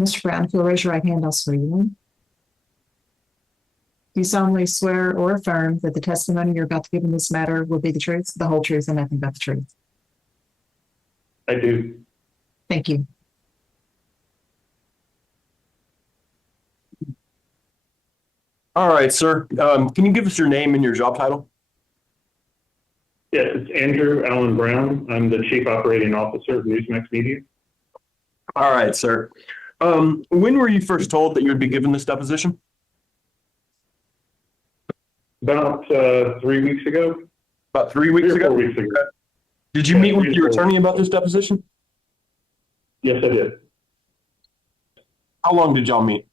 Mr. Brown, if you'll raise your right hand, I'll swear you in. Do you solemnly swear or affirm that the testimony you're about to give in this matter will be the truth, the whole truth, and nothing but the truth? I do. Thank you. All right, sir. Can you give us your name and your job title? Yes, it's Andrew Allen Brown. I'm the Chief Operating Officer of Newsmax Media. All right, sir. When were you first told that you would be given this deposition? About 3 weeks ago. About 3 weeks ago? 4 weeks ago. Okay. Did you meet with your attorney about this deposition? Yes, I did. How long did y'all meet?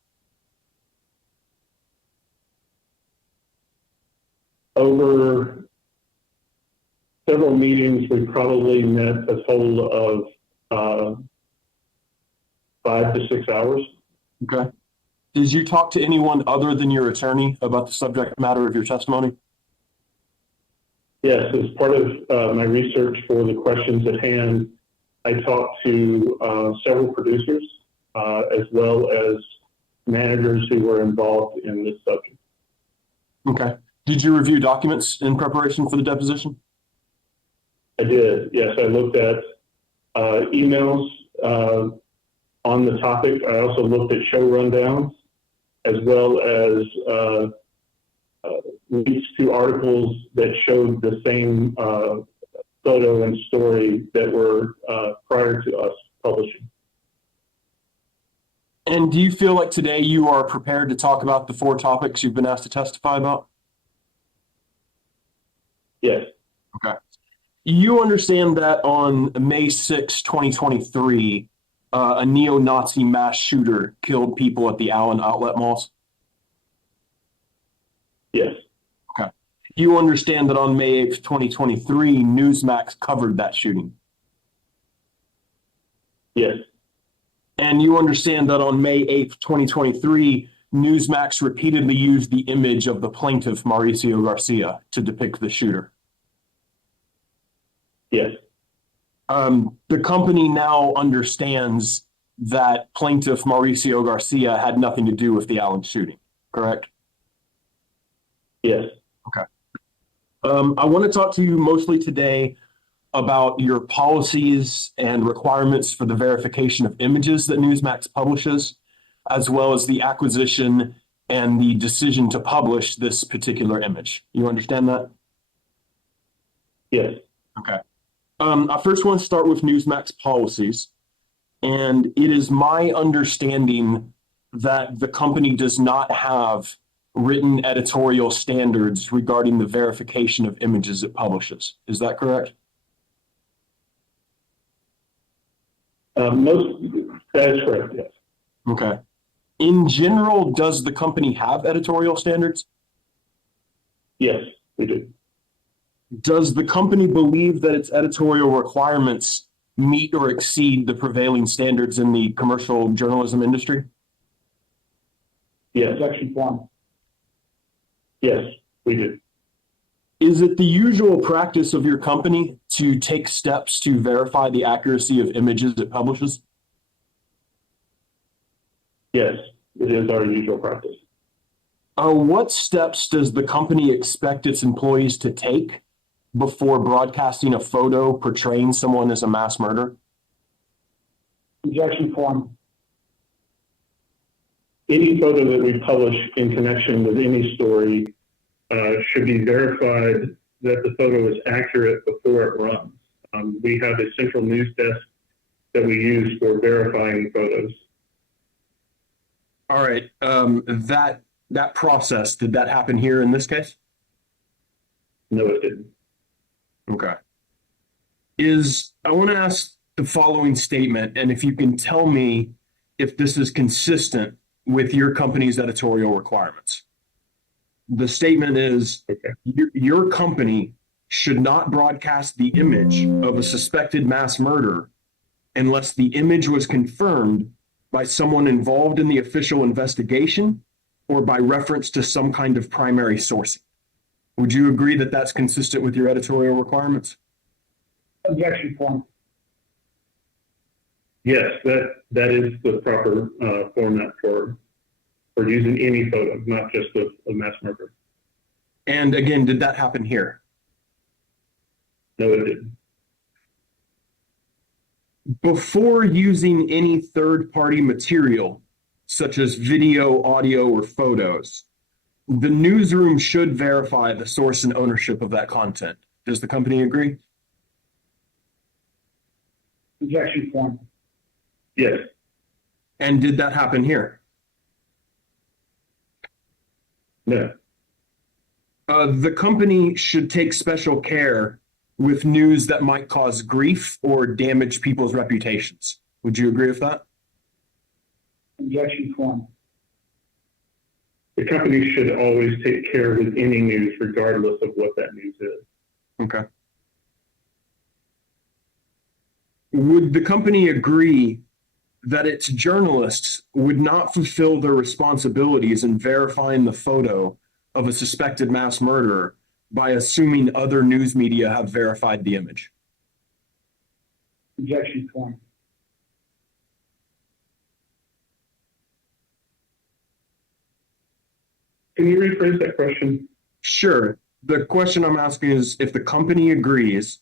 Over several meetings, we probably met a total of 5 to 6 hours. Okay. Did you talk to anyone other than your attorney about the subject matter of your testimony? Yes, as part of my research for the questions at hand, I talked to several producers as well as managers who were involved in this subject. Okay. Did you review documents in preparation for the deposition? I did, yes. I looked at emails on the topic. I also looked at show rundowns as well as links to articles that showed the same photo and story that were prior to us publishing. And do you feel like today you are prepared to talk about the 4 topics you've been asked to testify about? Yes. Okay. You understand that on May 6, 2023, a neo-Nazi mass shooter killed people at the Allen outlet malls? Yes. Okay. You understand that on May 8, 2023, Newsmax covered that shooting? Yes. And you understand that on May 8, 2023, Newsmax repeatedly used the image of the plaintiff, Mauricio Garcia, to depict the shooter? Yes. The company now understands that plaintiff Mauricio Garcia had nothing to do with the Allen shooting, correct? Yes. Okay. I want to talk to you mostly today about your policies and requirements for the verification of images that Newsmax publishes, as well as the acquisition and the decision to publish this particular image. You understand that? Yes. Okay. I first want to start with Newsmax policies, and it is my understanding that the company does not have written editorial standards regarding the verification of images it publishes. Is that correct? That is correct, yes. Okay. In general, does the company have editorial standards? Yes, we do. Does the company believe that its editorial requirements meet or exceed the prevailing standards in the commercial journalism industry? Yes. Section 1. Yes, we do. Is it the usual practice of your company to take steps to verify the accuracy of images it publishes? Yes, it is our usual practice. What steps does the company expect its employees to take before broadcasting a photo portraying someone as a mass murderer? Objection form. Any photo that we publish in connection with any story should be verified that the photo is accurate before it runs. We have a central news desk that we use for verifying photos. All right. That process, did that happen here in this case? No, it didn't. Okay. I want to ask the following statement, and if you can tell me if this is consistent with your company's editorial requirements. The statement is, okay, your company should not broadcast the image of a suspected mass murder unless the image was confirmed by someone involved in the official investigation or by reference to some kind of primary sourcing. Would you agree that that's consistent with your editorial requirements? Objection form. Yes, that is the proper format for using any photo, not just a mass murderer. And again, did that happen here? No, it didn't. Before using any third-party material, such as video, audio, or photos, the newsroom should verify the source and ownership of that content. Does the company agree? Objection form. Yes, And did that happen here? no, The company should take special care with news that might cause grief or damage people's reputations. Would you agree with that? Objection form. the company should always take care with any news, regardless of what that news is. Okay. Would the company agree that its journalists would not fulfill their responsibilities in verifying the photo of a suspected mass murderer by assuming other news media have verified the image? Objection form. Can you rephrase that question? Sure. The question I'm asking is if the company agrees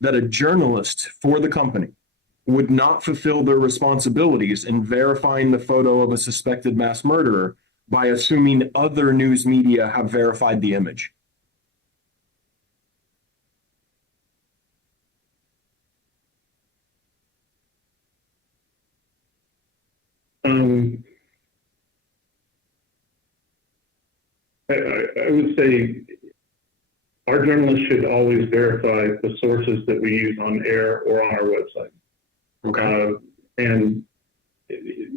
that a journalist for the company would not fulfill their responsibilities in verifying the photo of a suspected mass murderer by assuming other news media have verified the image. I would say our journalists should always verify the sources that we use on air or on our website. Okay. And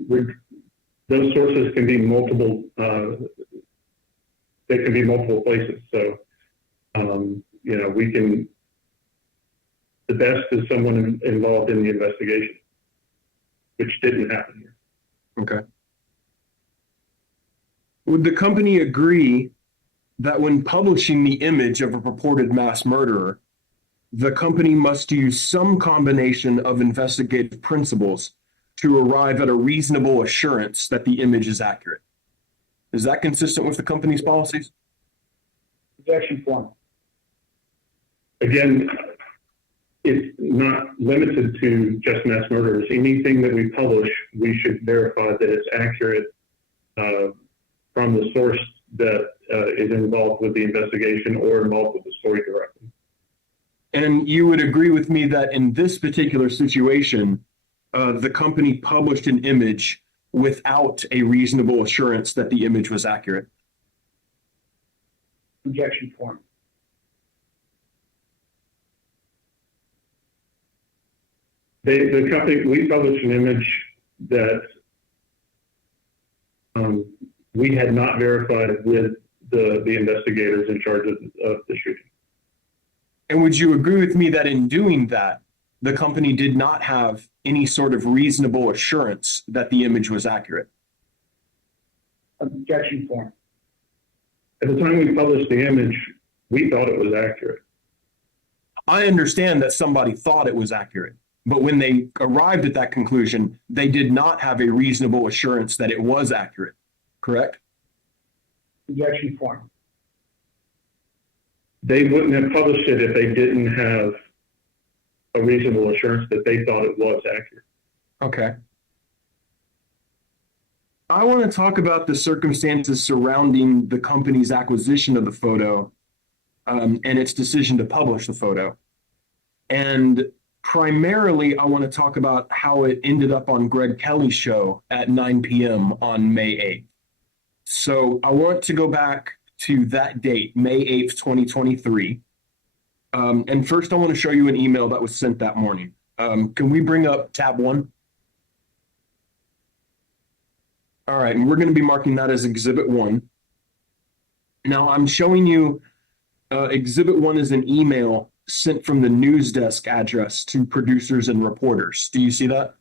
those sources can be multiple, they can be multiple places. So, we can, the best is someone involved in the investigation, which didn't happen here. Okay. Would the company agree that when publishing the image of a purported mass murderer, the company must use some combination of investigative principles to arrive at a reasonable assurance that the image is accurate? Is that consistent with the company's policies? Objection form. Again, it's not limited to just mass murderers. Anything that we publish, we should verify that it's accurate from the source that is involved with the investigation or involved with the story directly. And you would agree with me that in this particular situation, the company published an image without a reasonable assurance that the image was accurate? Objection form. The company, we published an image that we had not verified with the investigators in charge of the shooting. And would you agree with me that in doing that, the company did not have any sort of reasonable assurance that the image was accurate? Objection form. At the time we published the image, we thought it was accurate. I understand that somebody thought it was accurate, but when they arrived at that conclusion, they did not have a reasonable assurance that it was accurate, correct? Objection form. They wouldn't have published it if they didn't have a reasonable assurance that they thought it was accurate. Okay. I want to talk about the circumstances surrounding the company's acquisition of the photo and its decision to publish the photo. And primarily, I want to talk about how it ended up on Greg Kelly's show at 9 p.m. on May 8th. So I want to go back to that date, May 8th, 2023. And first, I want to show you an email that was sent that morning. Can we bring up tab 1? All right, and we're going to be marking that as Exhibit 1. Now, I'm showing you Exhibit 1 is an email sent from the news desk address to producers and reporters. Do you see that?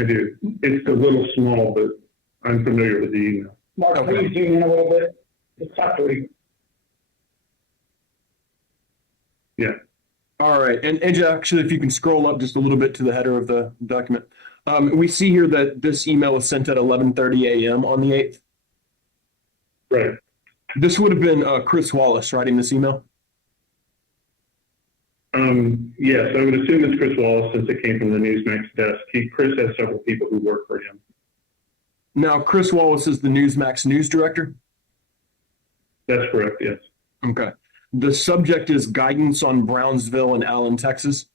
I do. It's a little small, but I'm familiar with the email. Mark, Okay. please zoom in a little bit. It's tough to read. Yeah. All right, and actually, if you can scroll up just a little bit to the header of the document. We see here that this email was sent at 11:30 a.m. on the 8th. Right. This would have been Chris Wallace writing this email. Yes, I would assume it's Chris Wallace since it came from the Newsmax desk. Chris has several people who work for him. Now, Chris Wallace is the Newsmax news director. That's correct, yes. Okay. The subject is guidance on Brownsville and Allen, Texas.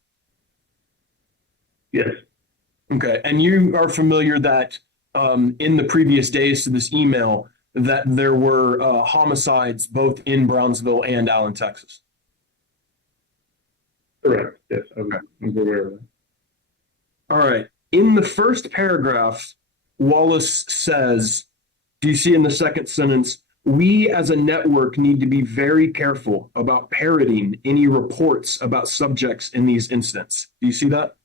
Yes, Okay. And you are familiar that in the previous days to this email, that there were homicides both in Brownsville and Allen, Texas. correct. Yes, I'm aware of that. All right. In the first paragraph, Wallace says, do you see in the second sentence, we as a network need to be very careful about parroting any reports about subjects in these incidents. Do you see that?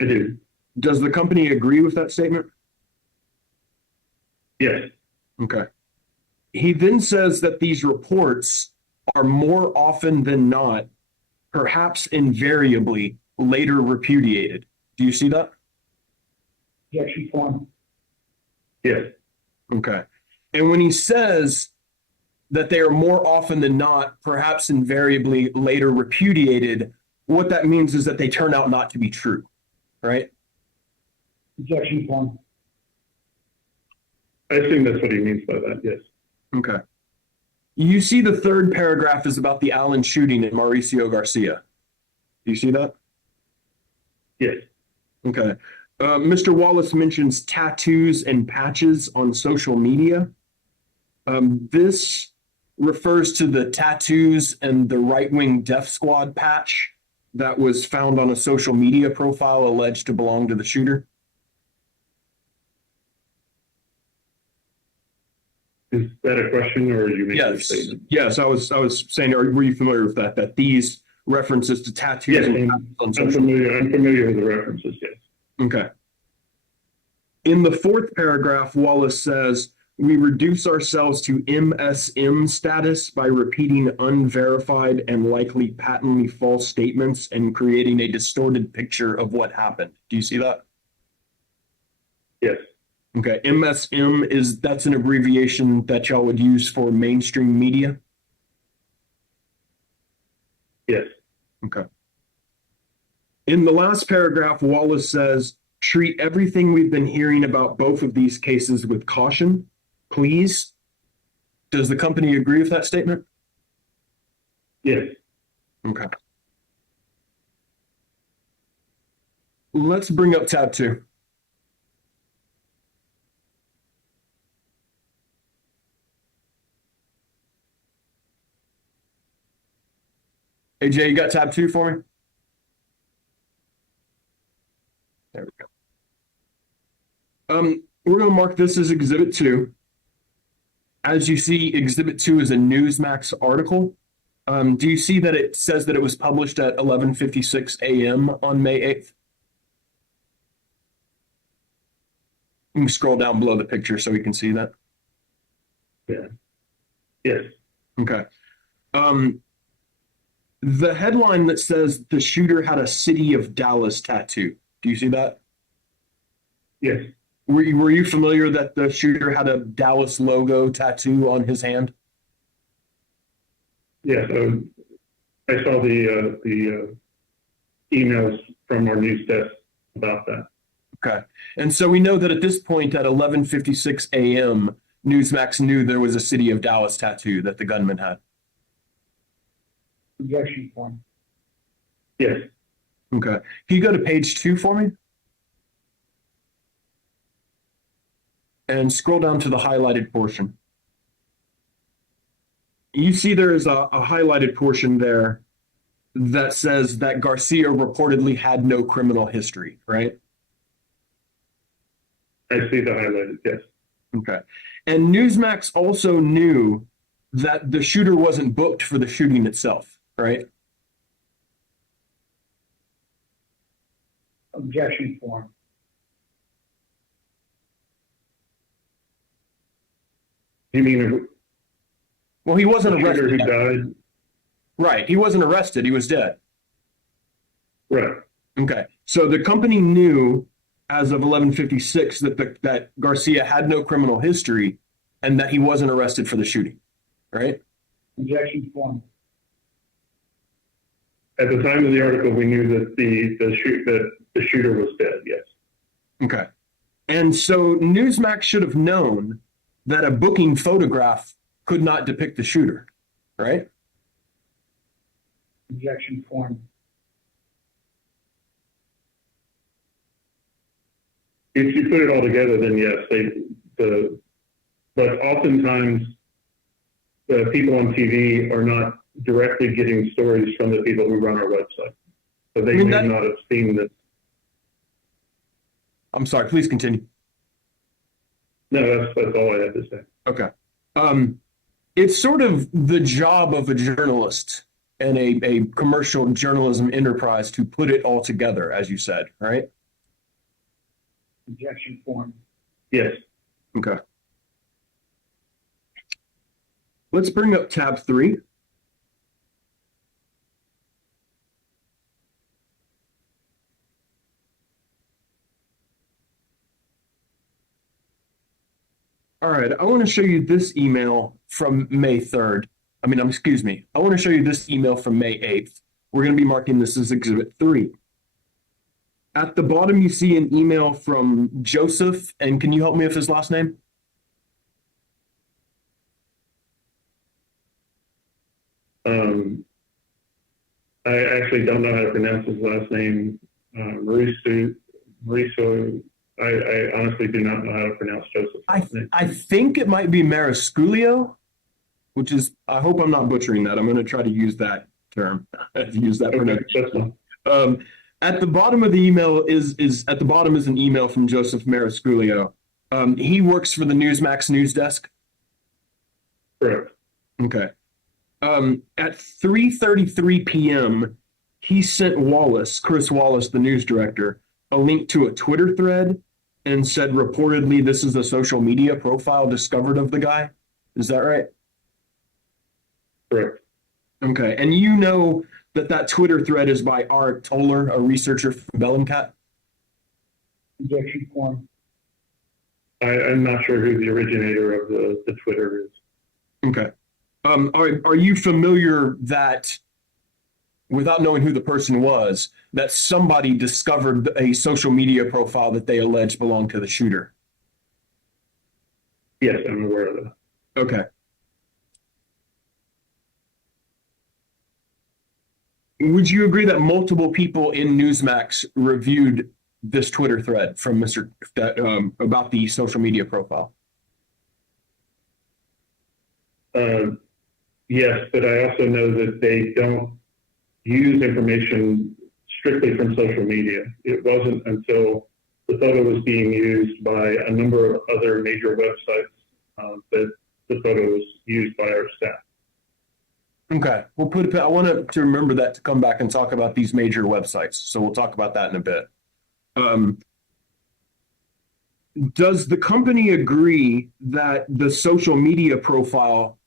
I do. Does the company agree with that statement? Yes, Okay. He then says that these reports are more often than not, perhaps invariably, later repudiated. Do you see that? Objection form. yes, Okay. And when he says that they are more often than not, perhaps invariably later repudiated, what that means is that they turn out not to be true, right? Objection form. I assume that's what he means by that, yes. Okay. You see the third paragraph is about the Allen shooting in Mauricio Garcia. Do you see that? Yes, Okay. Mr. Wallace mentions tattoos and patches on social media. This refers to the tattoos and the right-wing death squad patch that was found on a social media profile alleged to belong to the shooter. is that a question or are you making a Yes, statement? yes, I was saying, were you familiar with that? That these references to tattoos Yes, and I'm patches on social I'm familiar with the references, yes. Okay. In the fourth paragraph, Wallace says, we reduce ourselves to MSM status by repeating unverified and likely patently false statements and creating a distorted picture of what happened. Do you see that? Yes, Okay. MSM that's an abbreviation that y'all would use for mainstream media. yes, Okay. In the last paragraph, Wallace says, treat everything we've been hearing about both of these cases with caution, please. Does the company agree with that statement? yes. Okay. Let's bring up tab 2. AJ, you got tab 2 for me? There we go. We're going to mark this as Exhibit 2. As you see, Exhibit 2 is a Newsmax article. Do you see that it says that it was published at 11:56 a.m. on May 8th? You can scroll down below the picture so we can see that. Yes, Okay. The headline that says the shooter had a City of Dallas tattoo. Do you see that? yes, Were you familiar that the shooter had a Dallas logo tattoo on his hand? yes. I saw the emails from our news desk about that. Okay. And so we know that at this point at 11:56 a.m., Newsmax knew there was a City of Dallas tattoo that the gunman had. Objection form. Yes, Okay. Can you go to page 2 for me? And scroll down to the highlighted portion. You see there is a highlighted portion there that says that Garcia reportedly had no criminal history, right? I see the highlighted, yes, Okay. And Newsmax also knew that the shooter wasn't booked for the shooting itself, right? Objection form. you mean Well, he a wasn't shooter who arrested. died? Right. He wasn't arrested. He was dead. Right. Okay, so the company knew as of 11:56 that Garcia had no criminal history and that he wasn't arrested for the shooting, right? Objection form. At the time of the article, we knew that the shooter was dead. Yes. Okay. And so Newsmax should have known that a booking photograph could not depict the shooter, right? Objection form. If you put it all together, then yes, but oftentimes the people on TV are not directly getting stories from the people who run our website. So they may not have seen this. I'm sorry, please continue. No, that's all I had to say. Okay. It's sort of the job of a journalist and a commercial journalism enterprise to put it all together, as you said, right? Objection form. Yes. Okay. Let's bring up tab 3. All right, I want to show you this email from May 3rd. Excuse me. I want to show you this email from May 8th. We're going to be marking this as Exhibit 3. At the bottom, you see an email from Joseph, and can you help me with his last name? I actually don't know how to pronounce his last name. Mariso. I honestly do not know how to pronounce Joseph's last name. I think it might be Marisculio, which is, I hope I'm not butchering that. I'm going to try to use that term, use that pronunciation. At the bottom of the email is an email from Joseph Marisculio. He works for the Newsmax news desk. Correct. Okay. At 3:33 p.m., he sent Chris Wallace, the news director, a link to a Twitter thread and said, reportedly, this is a social media profile discovered of the guy. Is that right? Correct. Okay. And you know that Twitter thread is by Art Toller, a researcher from Bellingcat? Objection form. I'm not sure who the originator of the Twitter is. Okay. Are you familiar that, without knowing who the person was, that somebody discovered a social media profile that they allege belonged to the shooter? Yes, I'm aware of that. Okay. Would you agree that multiple people in Newsmax reviewed this Twitter thread from about the social media profile? Yes, but I also know that they don't use information strictly from social media. It wasn't until the photo was being used by a number of other major websites that the photo was used by our staff. Okay, I want to remember that to come back and talk about these major websites. So we'll talk about that in a bit. Does the company agree that the social media profile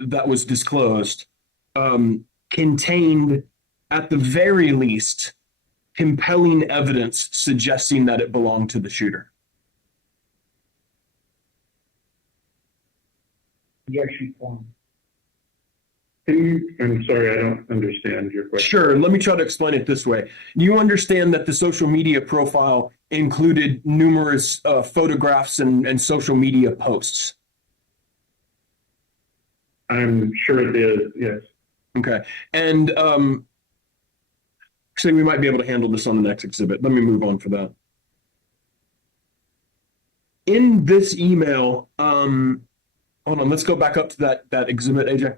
that was disclosed contained, at the very least, compelling evidence suggesting that it belonged to the shooter? Objection form. I'm sorry, I don't understand your question. Sure, let me try to explain it this way. You understand that the social media profile included numerous photographs and social media posts? I'm sure it did, yes. Okay, and actually we might be able to handle this on the next exhibit. Let me move on for that. In this email, hold on, let's go back up to that exhibit, AJ.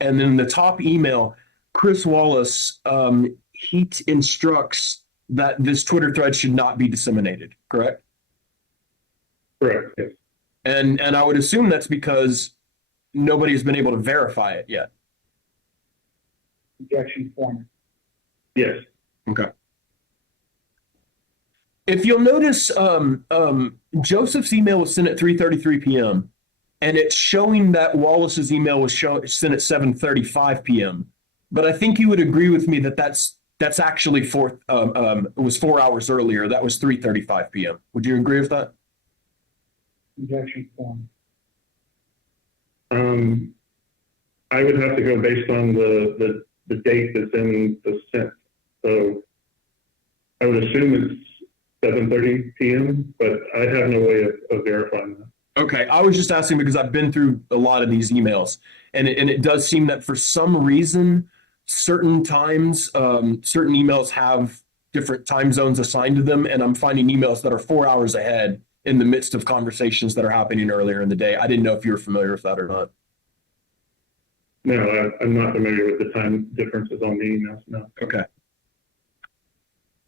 And then the top email, Chris Wallace, he instructs that this Twitter thread should not be disseminated, correct? Correct, yes. And I would assume that's because nobody has been able to verify it yet. Objection form. Yes. Okay. If you'll notice, Joseph's email was sent at 3:33 p.m. and it's showing that Wallace's email was sent at 7:35 p.m. But I think you would agree with me that that's actually it was 4 hours earlier. That was 3:35 p.m. Would you agree with that? Objection form. I would have to go based on the date that's in the sent. So I would assume it's 7:30 p.m., but I have no way of verifying that. Okay, I was just asking because I've been through a lot of these emails, and it does seem that for some reason, certain times, certain emails have different time zones assigned to them, and I'm finding emails that are 4 hours ahead in the midst of conversations that are happening earlier in the day. I didn't know if you were familiar with that or not. No, I'm not familiar with the time differences on the emails, no. Okay.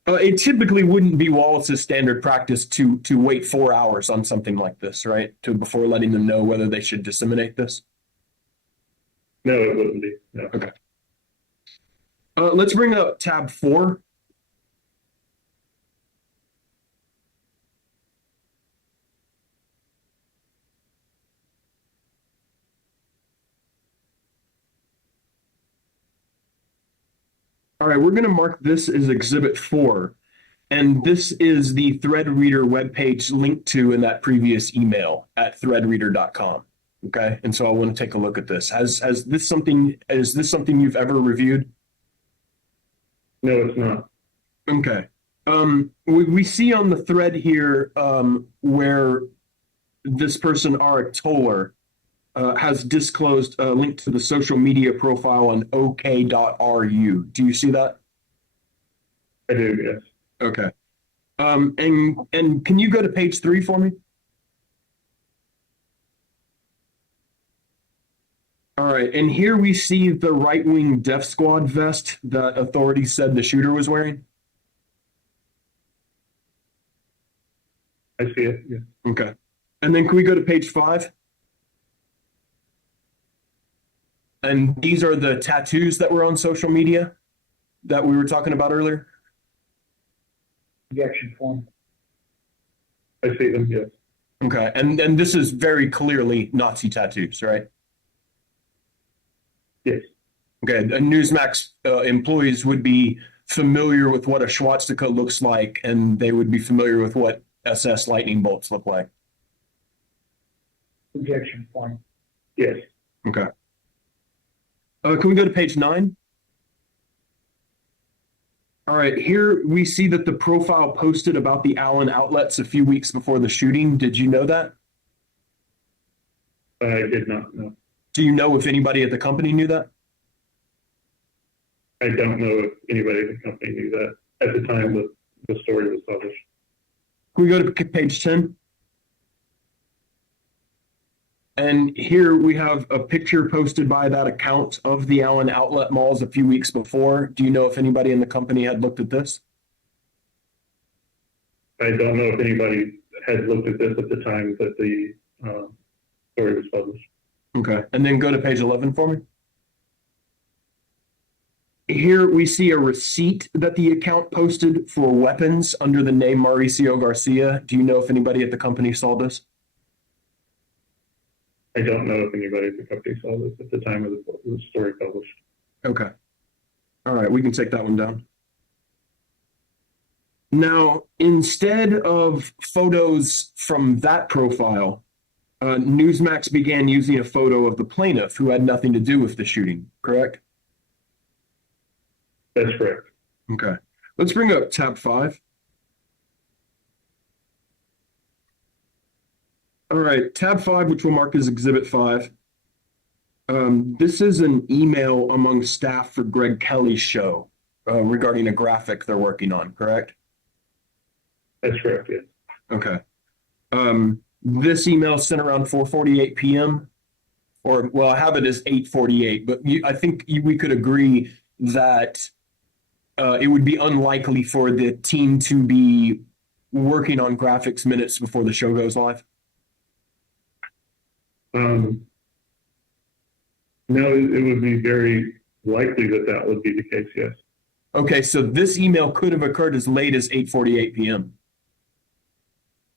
It typically wouldn't be Wallace's standard practice to wait 4 hours on something like this, right? Before letting them know whether they should disseminate this. No, it wouldn't be, no. Okay. Let's bring up tab 4. All right, we're going to mark this as Exhibit 4. And this is the ThreadReader webpage linked to in that previous email at threadreader.com. Okay, and so I want to take a look at this. Is this something you've ever reviewed? No, it's not. Okay. We see on the thread here where this person, Arik Toller, has disclosed a link to the social media profile on ok.ru. Do you see that? I do, yes. Okay. And can you go to page 3 for me? All right, and here we see the right-wing Death Squad vest that authorities said the shooter was wearing. I see it, yes. Okay. And then can we go to page 5? And these are the tattoos that were on social media that we were talking about earlier? Objection form. I see them, yes. Okay, and this is very clearly Nazi tattoos, right? Yes. Okay, and Newsmax employees would be familiar with what a swastika looks like, and they would be familiar with what SS lightning bolts look like. Objection form. Yes. Okay. Can we go to page 9? All right, here we see that the profile posted about the Allen outlets a few weeks before the shooting. Did you know that? I did not know. Do you know if anybody at the company knew that? I don't know if anybody at the company knew that at the time that the story was published. Can we go to page 10? And here we have a picture posted by that account of the Allen outlet malls a few weeks before. Do you know if anybody in the company had looked at this? I don't know if anybody had looked at this at the time that the story was published. Okay, and then go to page 11 for me. Here we see a receipt that the account posted for weapons under the name Mauricio Garcia. Do you know if anybody at the company saw this? I don't know if anybody at the company saw this at the time of the story published. Okay. All right, we can take that one down. Now, instead of photos from that profile, Newsmax began using a photo of the plaintiff who had nothing to do with the shooting, correct? That's correct. Okay. Let's bring up tab 5. All right, tab 5, which we'll mark as Exhibit 5. This is an email among staff for Greg Kelly's show regarding a graphic they're working on, correct? That's correct, yes. Okay. This email is sent around 4:48 p.m. Or, well, I have it as 8:48, but I think we could agree that it would be unlikely for the team to be working on graphics minutes before the show goes live. No, it would be very likely that that would be the case, yes. Okay, so this email could have occurred as late as 8:48 p.m.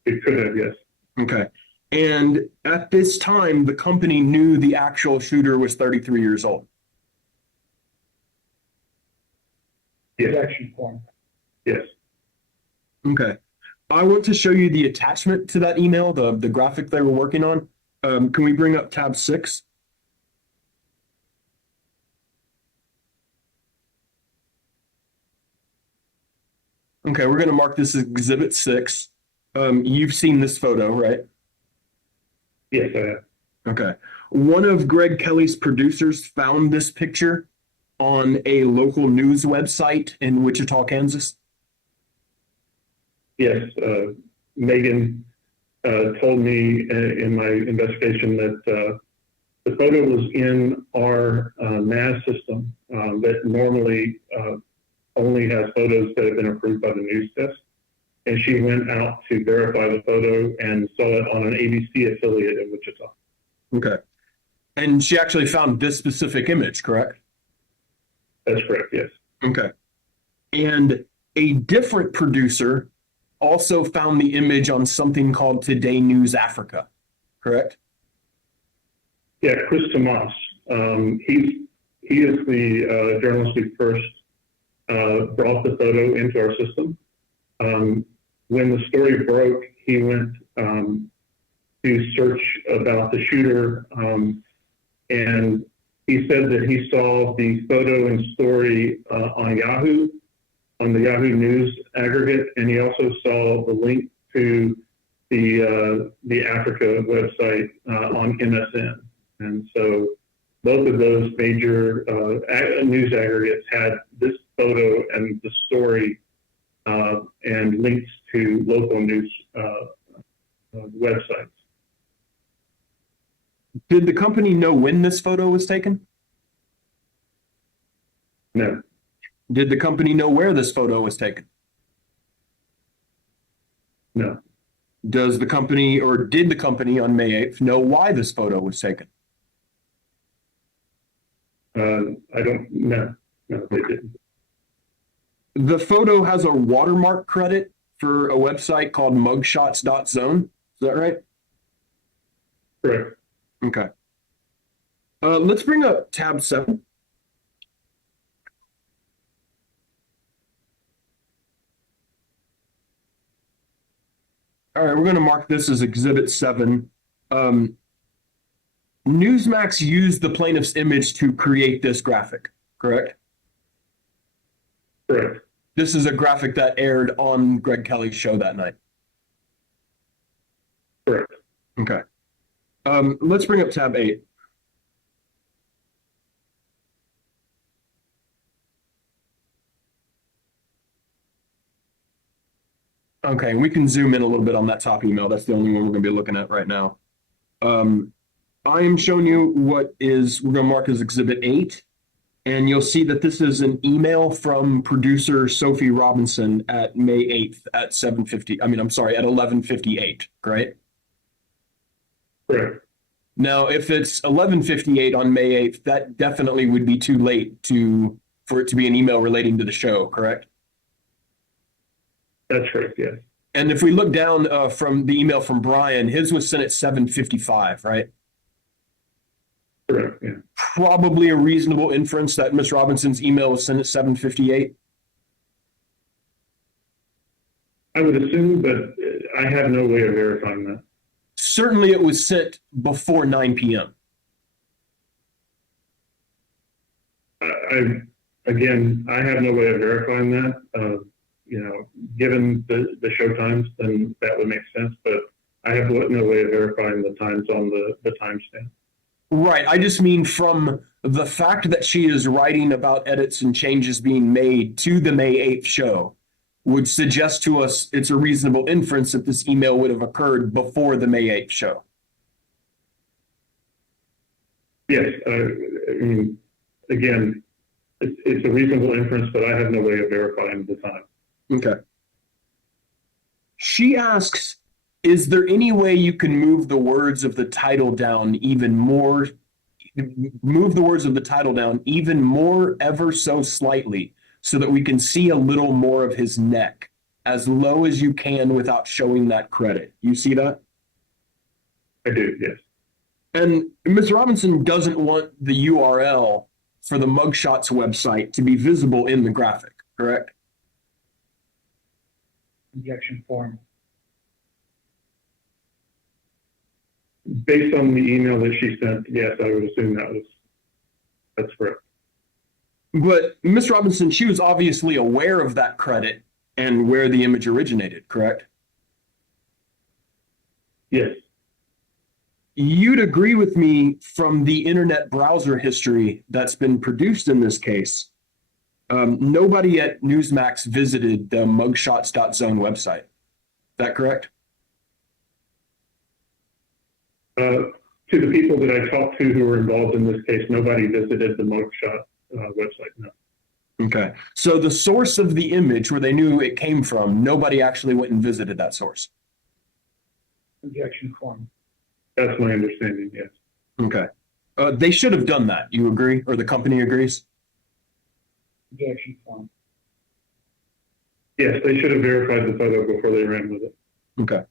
It could have, yes. Okay. And at this time, the company knew the actual shooter was 33 years old. Yes. rejection form. Yes. Okay. I want to show you the attachment to that email, the graphic they were working on. Can we bring up tab 6? Okay, we're going to mark this as Exhibit 6. You've seen this photo, right? Yes, I have. Okay. One of Greg Kelly's producers found this picture on a local news website in Wichita, Kansas. Yes, Megan told me in my investigation that the photo was in our NAS system that normally only has photos that have been approved by the news desk. And she went out to verify the photo and saw it on an ABC affiliate in Wichita. Okay. And she actually found this specific image, correct? That's correct, yes. Okay. And a different producer also found the image on something called Today News Africa, correct? Yeah, Chris Tomas. He is the journalist who first brought the photo into our system. When the story broke, he went to search about the shooter, and he said that he saw the photo and story on Yahoo, on the Yahoo News aggregate, and he also saw the link to the Africa website on MSN. And so both of those major news aggregates had this photo and the story and links to local news websites. Did the company know when this photo was taken? No, Did the company know where this photo was taken? no, Does the company, or did the company on May 8th know why this photo was taken? I don't know. No, they didn't. The photo has a watermark credit for a website called mugshots.zone. Is that right? Correct. Okay. Let's bring up tab 7. All right, we're going to mark this as Exhibit 7. Newsmax used the plaintiff's image to create this graphic, correct? Correct. This is a graphic that aired on Greg Kelly's show that night. Correct. Okay. Let's bring up tab 8. Okay, we can zoom in a little bit on that top email. That's the only one we're going to be looking at right now. I am showing you what is, we're going to mark as Exhibit 8. And you'll see that this is an email from producer Sophie Robinson at May 8th at 11:58, right? Correct. Now, if it's 11:58 on May 8th, that definitely would be too late for it to be an email relating to the show, correct? That's correct, yes. And if we look down from the email from Brian, his was sent at 7:55, right? Correct, yeah. Probably a reasonable inference that Ms. Robinson's email was sent at 7:58. I would assume, but I have no way of verifying that. Certainly it was sent before 9 p.m. Again, I have no way of verifying that. Given the show times, then that would make sense, but I have no way of verifying the times on the timestamp. Right. I just mean from the fact that she is writing about edits and changes being made to the May 8th show would suggest to us it's a reasonable inference that this email would have occurred before the May 8th show. Yes. Again, it's a reasonable inference, but I have no way of verifying the time. Okay. She asks, is there any way you can move the words of the title down even more, ever so slightly so that we can see a little more of his neck, as low as you can without showing that credit? You see that? I do, yes. And Ms. Robinson doesn't want the URL for the Mugshots website to be visible in the graphic, correct? Objection form. Based on the email that she sent, yes, I would assume that's correct. But Ms. Robinson, she was obviously aware of that credit and where the image originated, correct? Yes, You'd agree with me from the internet browser history that's been produced in this case. Nobody at Newsmax visited the mugshots.zone website. Is that correct? to the people that I talked to who were involved in this case, nobody visited the mugshot website, no. Okay. So the source of the image where they knew it came from, nobody actually went and visited that source. Objection form. That's my understanding, yes. Okay. They should have done that. You agree? Or the company agrees? Objection form. Yes, they should have verified the photo before they ran with it. Okay.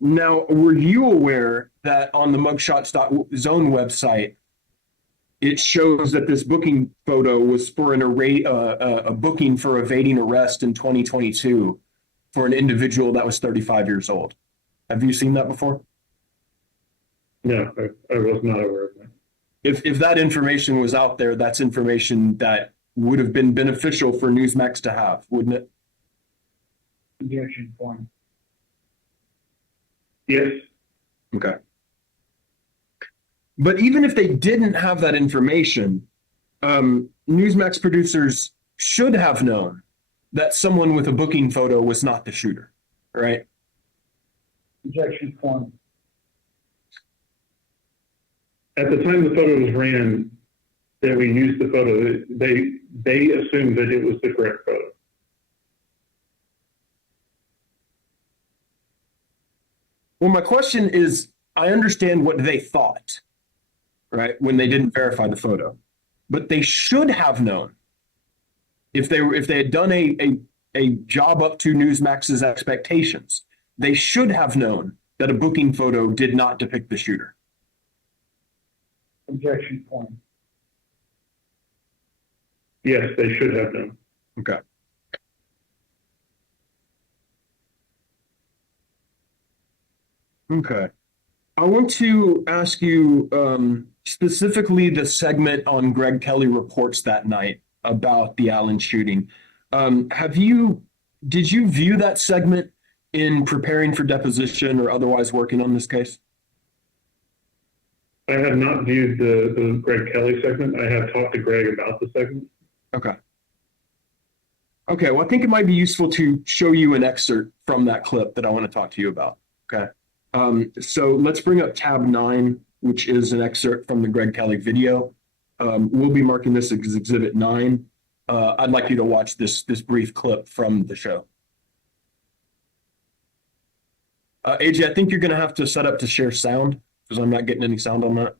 Now, were you aware that on the mugshots.zone website, it shows that this booking photo was for a booking for evading arrest in 2022 for an individual that was 35 years old? Have you seen that before? No, I was not aware of that. If that information was out there, that's information that would have been beneficial for Newsmax to have, wouldn't it? Objection form. Yes, Okay. But even if they didn't have that information, Newsmax producers should have known that someone with a booking photo was not the shooter, right? Objection form. at the time the photos ran, that we used the photo, they assumed that it was the correct photo. Well, my question is, I understand what they thought, right, when they didn't verify the photo, but they should have known if they had done a job up to Newsmax's expectations, they should have known that a booking photo did not depict the shooter. Objection point. Yes, they should have known. Okay. Okay. I want to ask you specifically the segment on Greg Kelly reports that night about the Allen shooting. Did you view that segment in preparing for deposition or otherwise working on this case? I have not viewed the Greg Kelly segment. I have talked to Greg about the segment. Okay. Okay, well, I think it might be useful to show you an excerpt from that clip that I want to talk to you about. Okay. So let's bring up tab 9, which is an excerpt from the Greg Kelly video. We'll be marking this as exhibit 9. I'd like you to watch this brief clip from the show. AJ, I think you're going to have to set up to share sound because I'm not getting any sound on that.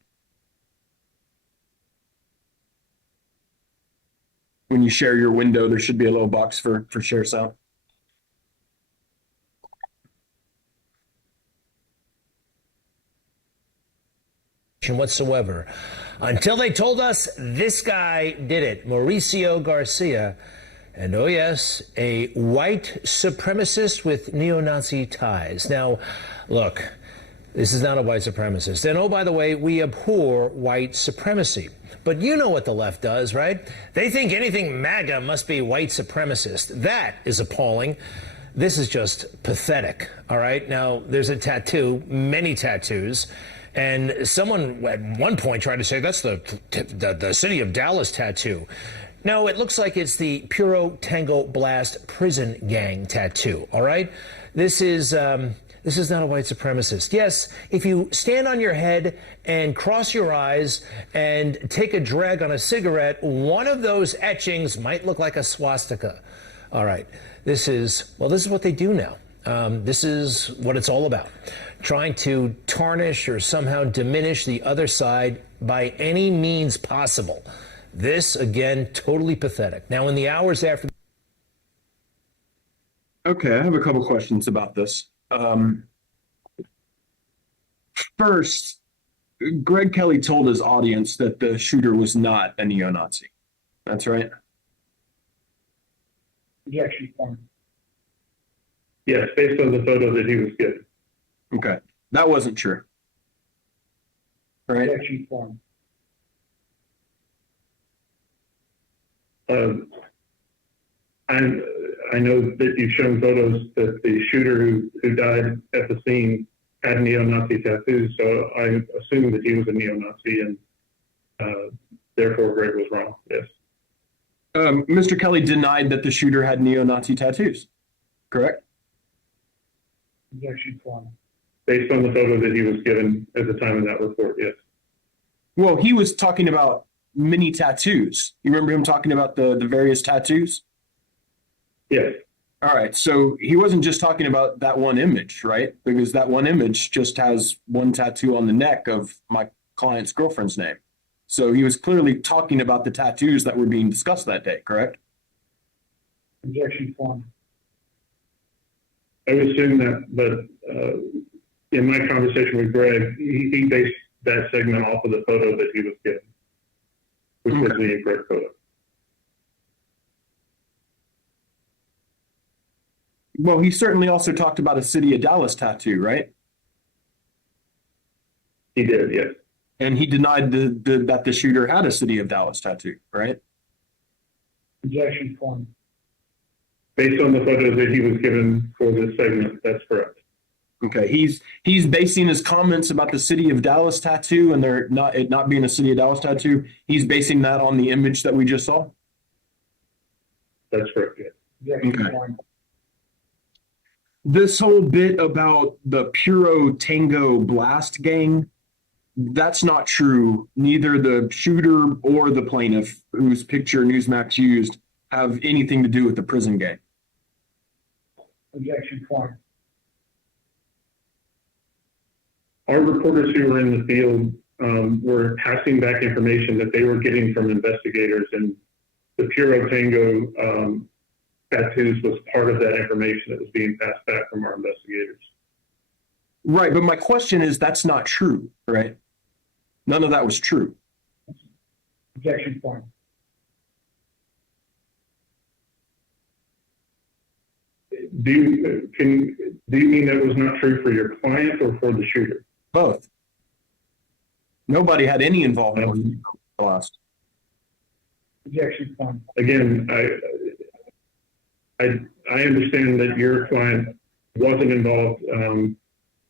When you share your window, there should be a little box for share sound. Whatsoever until they told us this guy did it, Mauricio Garcia, and oh yes, a white supremacist with neo-Nazi ties. Now look, this is not a white supremacist, and oh, by the way, we abhor white supremacy, but you know what the left does, right? They think anything MAGA must be white supremacist. That is appalling. This is just pathetic. All right, now there's a tattoo, many tattoos. And someone at one point tried to say that's the City of Dallas tattoo. No, it looks like it's the Puro Tango Blast prison gang tattoo. All right, this is not a white supremacist. Yes, if you stand on your head and cross your eyes and take a drag on a cigarette, one of those etchings might look like a swastika. All right, this is what they do now. This is what it's all about. Trying to tarnish or somehow diminish the other side by any means possible. This, again, totally pathetic. Now, in the hours after... Okay, I have a couple questions about this. First, Greg Kelly told his audience that the shooter was not a neo-Nazi. That's right. Objection point. Yes, based on the photo that he was given. Okay. That wasn't true. Right? Objection point. I know that you've shown photos that the shooter who died at the scene had neo-Nazi tattoos, so I assume that he was a neo-Nazi and therefore Greg was wrong, yes. Mr. Kelly denied that the shooter had neo-Nazi tattoos, correct? Objection point. Based on the photo that he was given at the time of that report, yes. Well, he was talking about many tattoos. You remember him talking about the various tattoos? Yes, All right. So he wasn't just talking about that one image, right? Because that one image just has one tattoo on the neck of my client's girlfriend's name. So he was clearly talking about the tattoos that were being discussed that day, correct? Objection point. I would assume that, but in my conversation with Greg, he based that segment off of the photo that he was given, which was the incorrect photo. Well, he certainly also talked about a City of Dallas tattoo, right? He did, yes. And he denied that the shooter had a City of Dallas tattoo, right? Objection point. Based on the photos that he was given for this segment, that's correct. Okay, he's basing his comments about the City of Dallas tattoo and it not being a City of Dallas tattoo. He's basing that on the image that we just saw. That's correct, yes. Objection Okay. point. This whole bit about the Puro Tango Blast gang, that's not true. Neither the shooter or the plaintiff, whose picture Newsmax used, have anything to do with the prison gang. Objection point. Our reporters who were in the field were passing back information that they were getting from investigators, and the Puro Tango tattoos was part of that information that was being passed back from our investigators. Right, but my question is that's not true, right? None of that was true. Objection point. Do you mean that was not true for your client or for the shooter? Both. Nobody had any involvement with the blast. Objection point. Again, I understand that your client wasn't involved.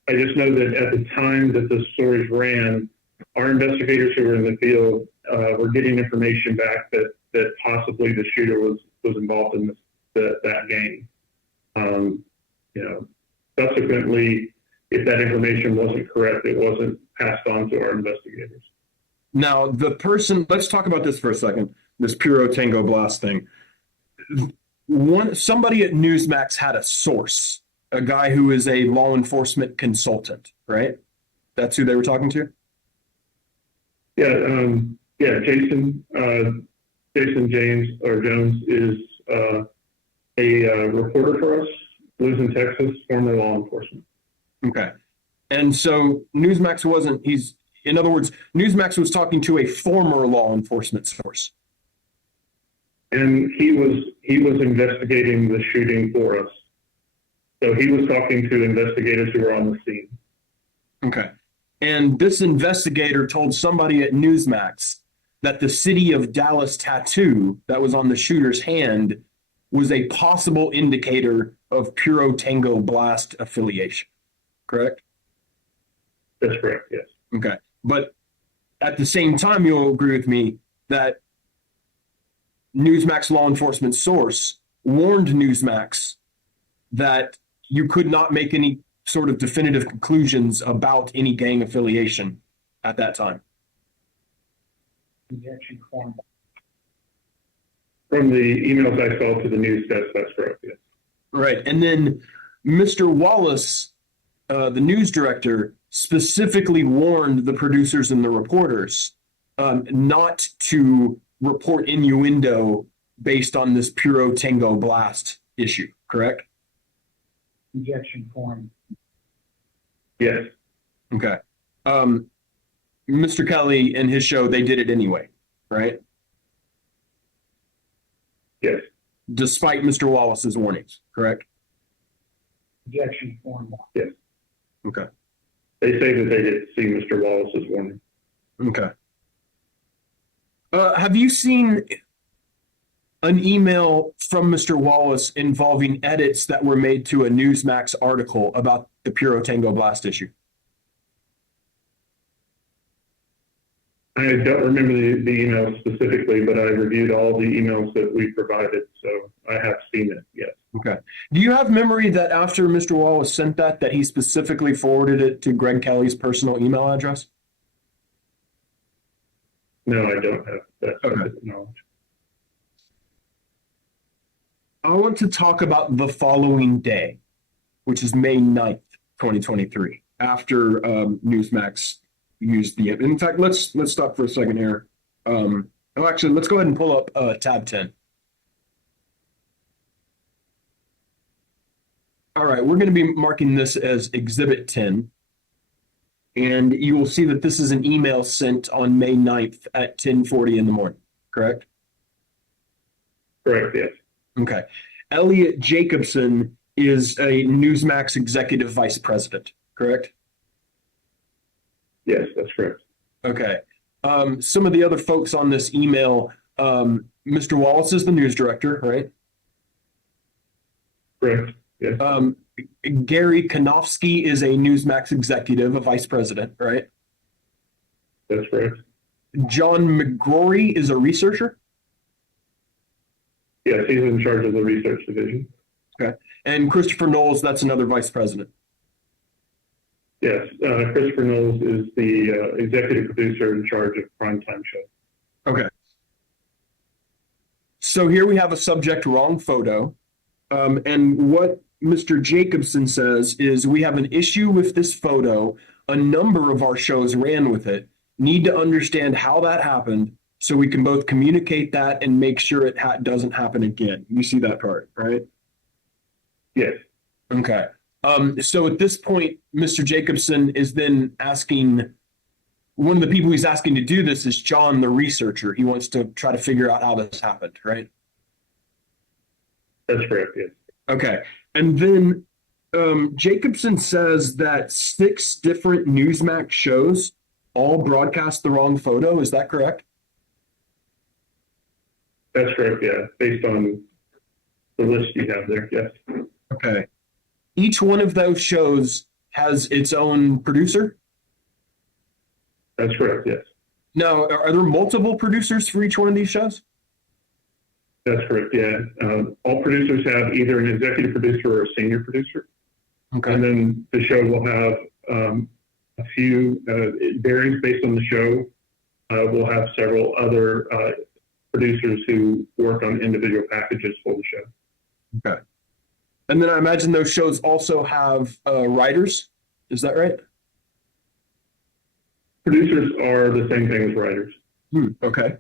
I just know that at the time that the stories ran, our investigators who were in the field were getting information back that possibly the shooter was involved in that gang. Subsequently, if that information wasn't correct, it wasn't passed on to our investigators. Now, let's talk about this for a second, this Puro Tango Blast thing. Somebody at Newsmax had a source, a guy who is a law enforcement consultant, right? That's who they were talking to? Yeah, Jason Jones is a reporter for us, lives in Texas, former law enforcement. Okay. And so Newsmax in other words, Newsmax was talking to a former law enforcement source. And he was investigating the shooting for us. So he was talking to investigators who were on the scene. Okay. And this investigator told somebody at Newsmax that the City of Dallas tattoo that was on the shooter's hand was a possible indicator of Puro Tango Blast affiliation. Correct? That's correct, yes. Okay. But at the same time, you'll agree with me that Newsmax law enforcement source warned Newsmax that you could not make any sort of definitive conclusions about any gang affiliation at that time. Objection point. From the emails I saw to the news desk, that's correct, yes. Right. And then Mr. Wallace, the news director, specifically warned the producers and the reporters not to report innuendo based on this Puro Tango Blast issue, correct? Objection point. Yes. Okay. Mr. Kelly and his show, they did it anyway, right? Yes, Despite Mr. Wallace's warnings, correct? Objection, form one. Okay. they say that they did see Mr. Wallace's warning. Okay. Have you seen an email from Mr. Wallace involving edits that were made to a Newsmax article about the Puro Tango Blast issue? I don't remember the email specifically, but I reviewed all the emails that we provided, so I have seen it, yes. Okay. Do you have memory that after Mr. Wallace sent that he specifically forwarded it to Greg Kelly's personal email address? No, I don't have that Okay. knowledge. I want to talk about the following day, which is May 9th, 2023, after Newsmax used the, in fact, let's stop for a second here. Actually, let's go ahead and pull up tab 10. All right, we're going to be marking this as Exhibit 10. And you will see that this is an email sent on May 9th at 10:40 in the morning, correct? Correct, yes. Okay. Elliot Jacobson is a Newsmax executive vice president, correct? Yes, that's correct. Okay. Some of the other folks on this email, Mr. Wallace is the news director, right? Correct, yes. Gary Kanofsky is a Newsmax executive, a vice president, right? That's correct. John McGrory is a researcher. Yes, he's in charge of the research division. Okay. And Christopher Knowles, that's another vice president. Yes, Christopher Knowles is the executive producer in charge of Primetime Show. Okay. So here we have a subject wrong photo. And what Mr. Jacobson says is we have an issue with this photo. A number of our shows ran with it. Need to understand how that happened so we can both communicate that and make sure it doesn't happen again. You see that part, right? Yes, Okay. So at this point, Mr. Jacobson is then asking, one of the people he's asking to do this is John, the researcher. He wants to try to figure out how this happened, right? that's correct, yes. Okay. And then Jacobson says that 6 different Newsmax shows all broadcast the wrong photo. Is that correct? That's correct, yeah, based on the list you have there, yes. Okay. Each one of those shows has its own producer? That's correct, yes. Now, are there multiple producers for each one of these shows? That's correct, yeah. All producers have either an executive producer or a senior producer. Okay. And then the show will have a few, it varies based on the show. We'll have several other producers who work on individual packages for the show. Okay. And then I imagine those shows also have writers. Is that right? Producers are the same thing as writers. Okay.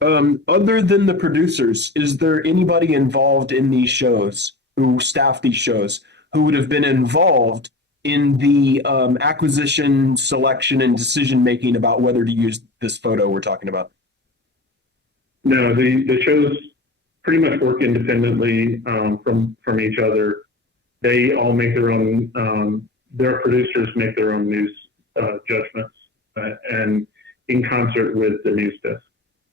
Other than the producers, is there anybody involved in these shows who staff these shows who would have been involved in the acquisition, selection, and decision making about whether to use this photo we're talking about? No, the shows pretty much work independently from each other. They all make their own, their producers make their own news judgments and in concert with the news desk.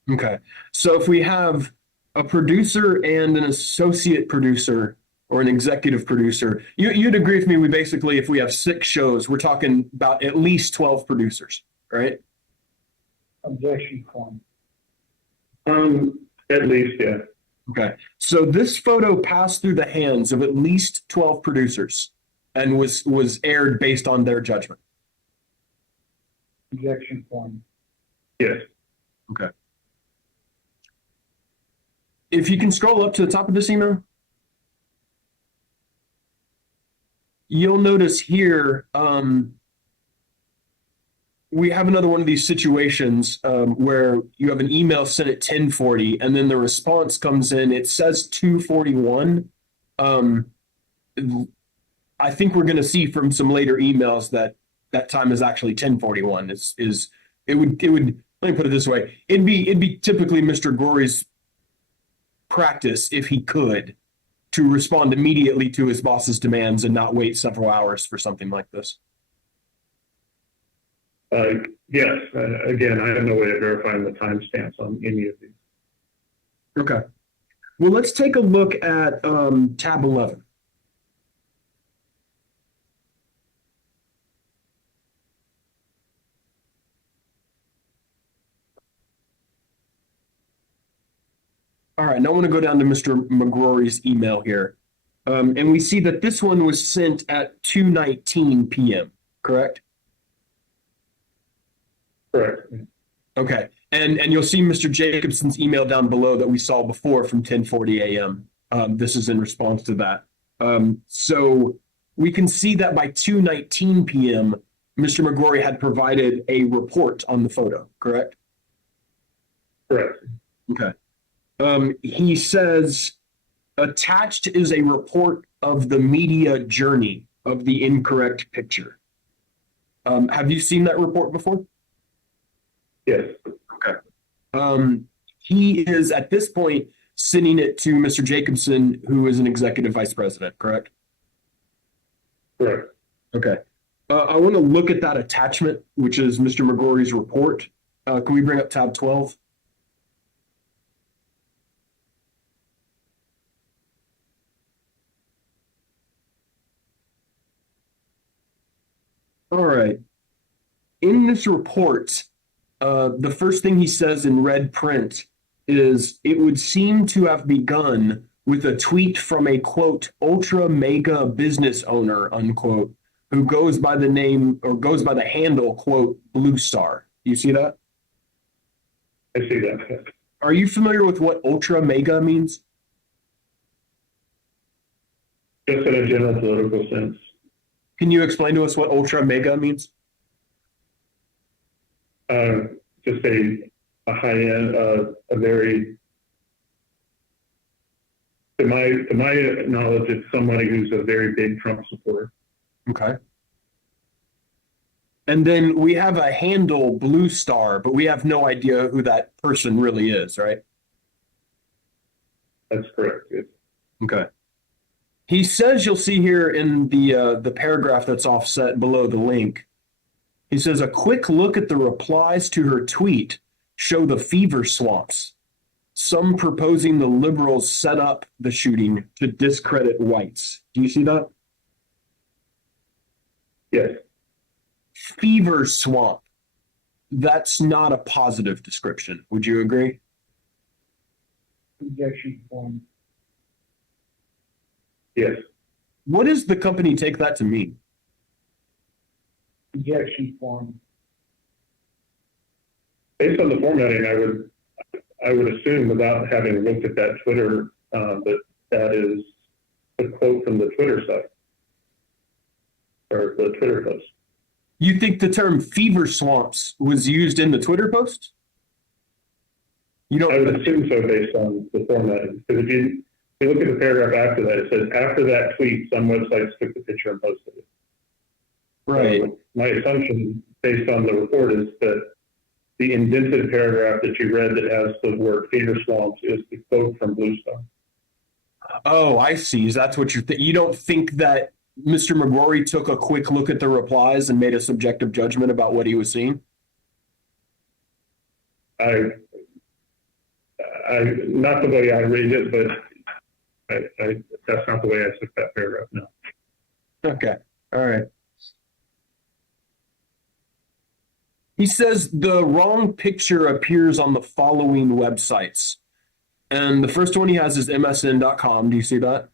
Okay. So if we have a producer and an associate producer or an executive producer, you'd agree with me, we basically, if we have 6 shows, we're talking about at least 12 producers, right? Objection, form. At least, yeah. Okay. So this photo passed through the hands of at least 12 producers and was aired based on their judgment. Objection, form. Yes. Okay. If you can scroll up to the top of this email, you'll notice here, we have another one of these situations where you have an email sent at 10:40 and then the response comes in, it says 2:41. I think we're going to see from some later emails that that time is actually 10:41. It would let me put it this way. It'd be typically Mr. Gory's practice, if he could, to respond immediately to his boss's demands and not wait several hours for something like this. Yes, again, I have no way of verifying the timestamps on any of these. Okay. Well, let's take a look at tab 11. All right, now I want to go down to Mr. McGrory's email here. And we see that this one was sent at 2:19 p.m., correct? Correct. Okay. And you'll see Mr. Jacobson's email down below that we saw before from 10:40 a.m. This is in response to that. So we can see that by 2:19 p.m., Mr. McGrory had provided a report on the photo, correct? Correct. Okay. He says, attached is a report of the media journey of the incorrect picture. Have you seen that report before? Yes. Okay. He is at this point sending it to Mr. Jacobson, who is an executive vice president, correct? Correct. Okay. I want to look at that attachment, which is Mr. McGrory's report. Can we bring up tab 12? All right. In this report, the first thing he says in red print is, it would seem to have begun with a tweet from a, quote, ultra mega business owner, unquote, who goes by the name or goes by the handle, quote, Blue Star. You see that? I see that. Are you familiar with what ultra mega means? Just in a general political sense. Can you explain to us what ultra mega means? Just a high end, a very, to my knowledge, it's somebody who's a very big Trump supporter. Okay. And then we have a handle Blue Star, but we have no idea who that person really is, right? That's correct. Yes. Okay. He says, you'll see here in the paragraph that's offset below the link, he says, a quick look at the replies to her tweet show the fever swamps, some proposing the liberals set up the shooting to discredit whites. Do you see that? Yes. Fever swamp. That's not a positive description. Would you agree? Objection form. Yes. What does the company take that to mean? Objection form. Based on the formatting, I would assume, without having looked at that Twitter, that is a quote from the Twitter site or the Twitter post. You think the term fever swamps was used in the Twitter post? You don't. I would assume so based on the formatting. Because if you look at the paragraph after that, it says, after that tweet, some websites took the picture and posted it. Right. So my assumption, based on the report, is that the indented paragraph that you read that has the word fever swamps is the quote from Blue Star. Oh, I see. That's what you're you don't think that Mr. McGrory took a quick look at the replies and made a subjective judgment about what he was seeing? I not the way I read it, but that's not the way I took that paragraph. No. Okay. All right. He says the wrong picture appears on the following websites. And the first one he has is msn.com. Do you see that?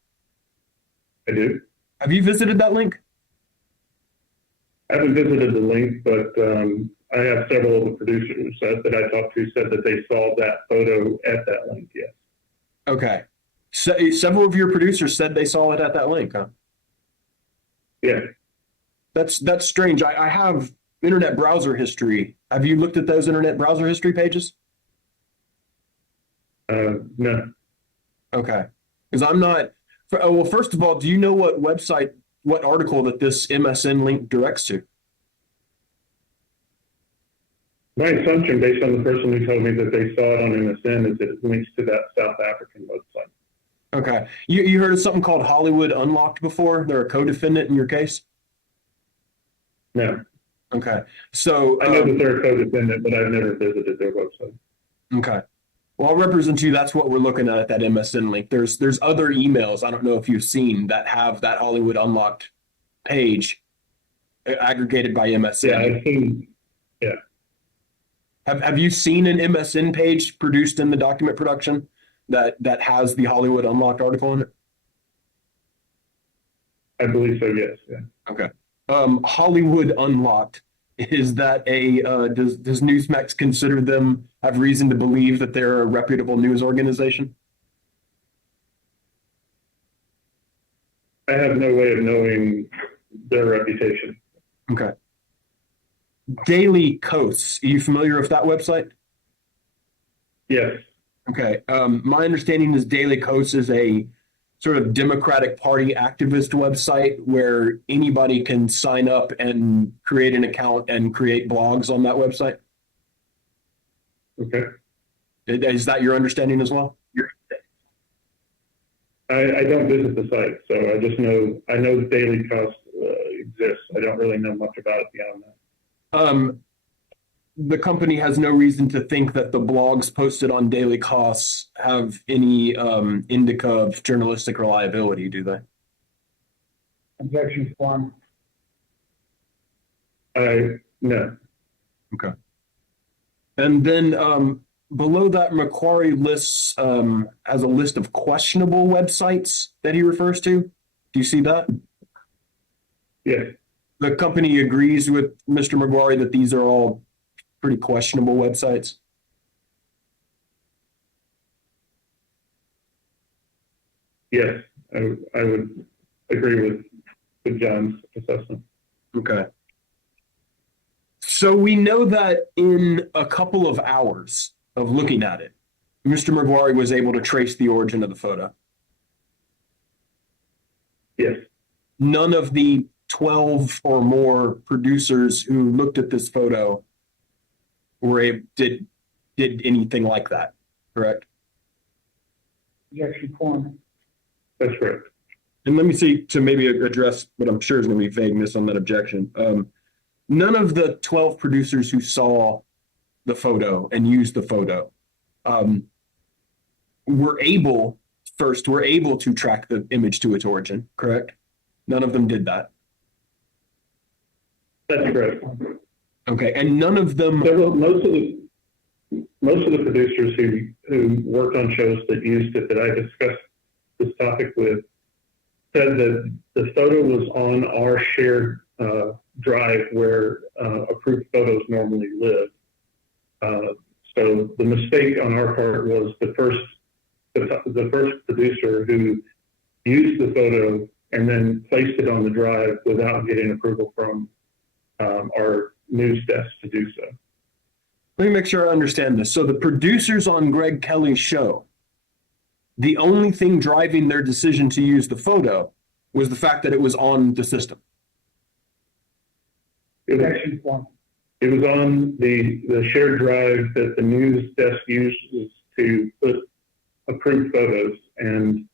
I do. Have you visited that link? I haven't visited the link, but I have several of the producers that I talked to said that they saw that photo at that link, yes. Okay. So, several of your producers said they saw it at that link, huh? Yeah. That's strange. I have internet browser history. Have you looked at those internet browser history pages? No. Okay. Because I'm not... well, first of all, do you know what website, what article that this MSN link directs to? My assumption, based on the person who told me that they saw it on MSN, is that it links to that South African website. Okay. You heard of something called Hollywood Unlocked before? They're a co-defendant in your case? No, Okay. So I know that they're a co-defendant, but I've never visited their website. okay. Well, I'll represent you. That's what we're looking at that MSN link. There's other emails I don't know if you've seen that have that Hollywood Unlocked page aggregated by MSN. Yeah, I've seen. Have you seen an MSN page produced in the document production that has the Hollywood Unlocked article in it? I believe so. Yes. Yeah. Okay. Hollywood Unlocked, is that does Newsmax consider them, have reason to believe that they're a reputable news organization? I have no way of knowing their reputation. Okay. Daily Coasts, are you familiar with that website? Yes. Okay. My understanding is Daily Coasts is a sort of Democratic Party activist website where anybody can sign up and create an account and create blogs on that website. Okay. Is that your understanding as well? I don't visit the site, so I just know Daily Cost exists. I don't really know much about it beyond that. The company has no reason to think that the blogs posted on Daily Costs have any indica of journalistic reliability, do they? Objection form. No. Okay. And then below that, Macquarie lists has a list of questionable websites that he refers to. Do you see that? Yes. The company agrees with Mr. Macquarie that these are all pretty questionable websites. Yes. I would agree with John's assessment. Okay. So we know that in a couple of hours of looking at it, Mr. Macquarie was able to trace the origin of the photo. Yes. None of the 12 or more producers who looked at this photo did anything like that, correct? Objection form. That's correct. And let me see to maybe address what I'm sure is going to be vagueness on that objection. None of the 12 producers who saw the photo and used the photo were able to track the image to its origin, correct? None of them did that. That's correct. Okay, and none of them. Most of the producers who worked on shows that used it that I discussed this topic with said that the photo was on our shared drive where approved photos normally live. So the mistake on our part was the first producer who used the photo and then placed it on the drive without getting approval from our news desk to do so. Let me make sure I understand this. So the producers on Greg Kelly's show, the only thing driving their decision to use the photo was the fact that it was on the system. Objection form. It was on the shared drive that the news desk uses to put approved photos. And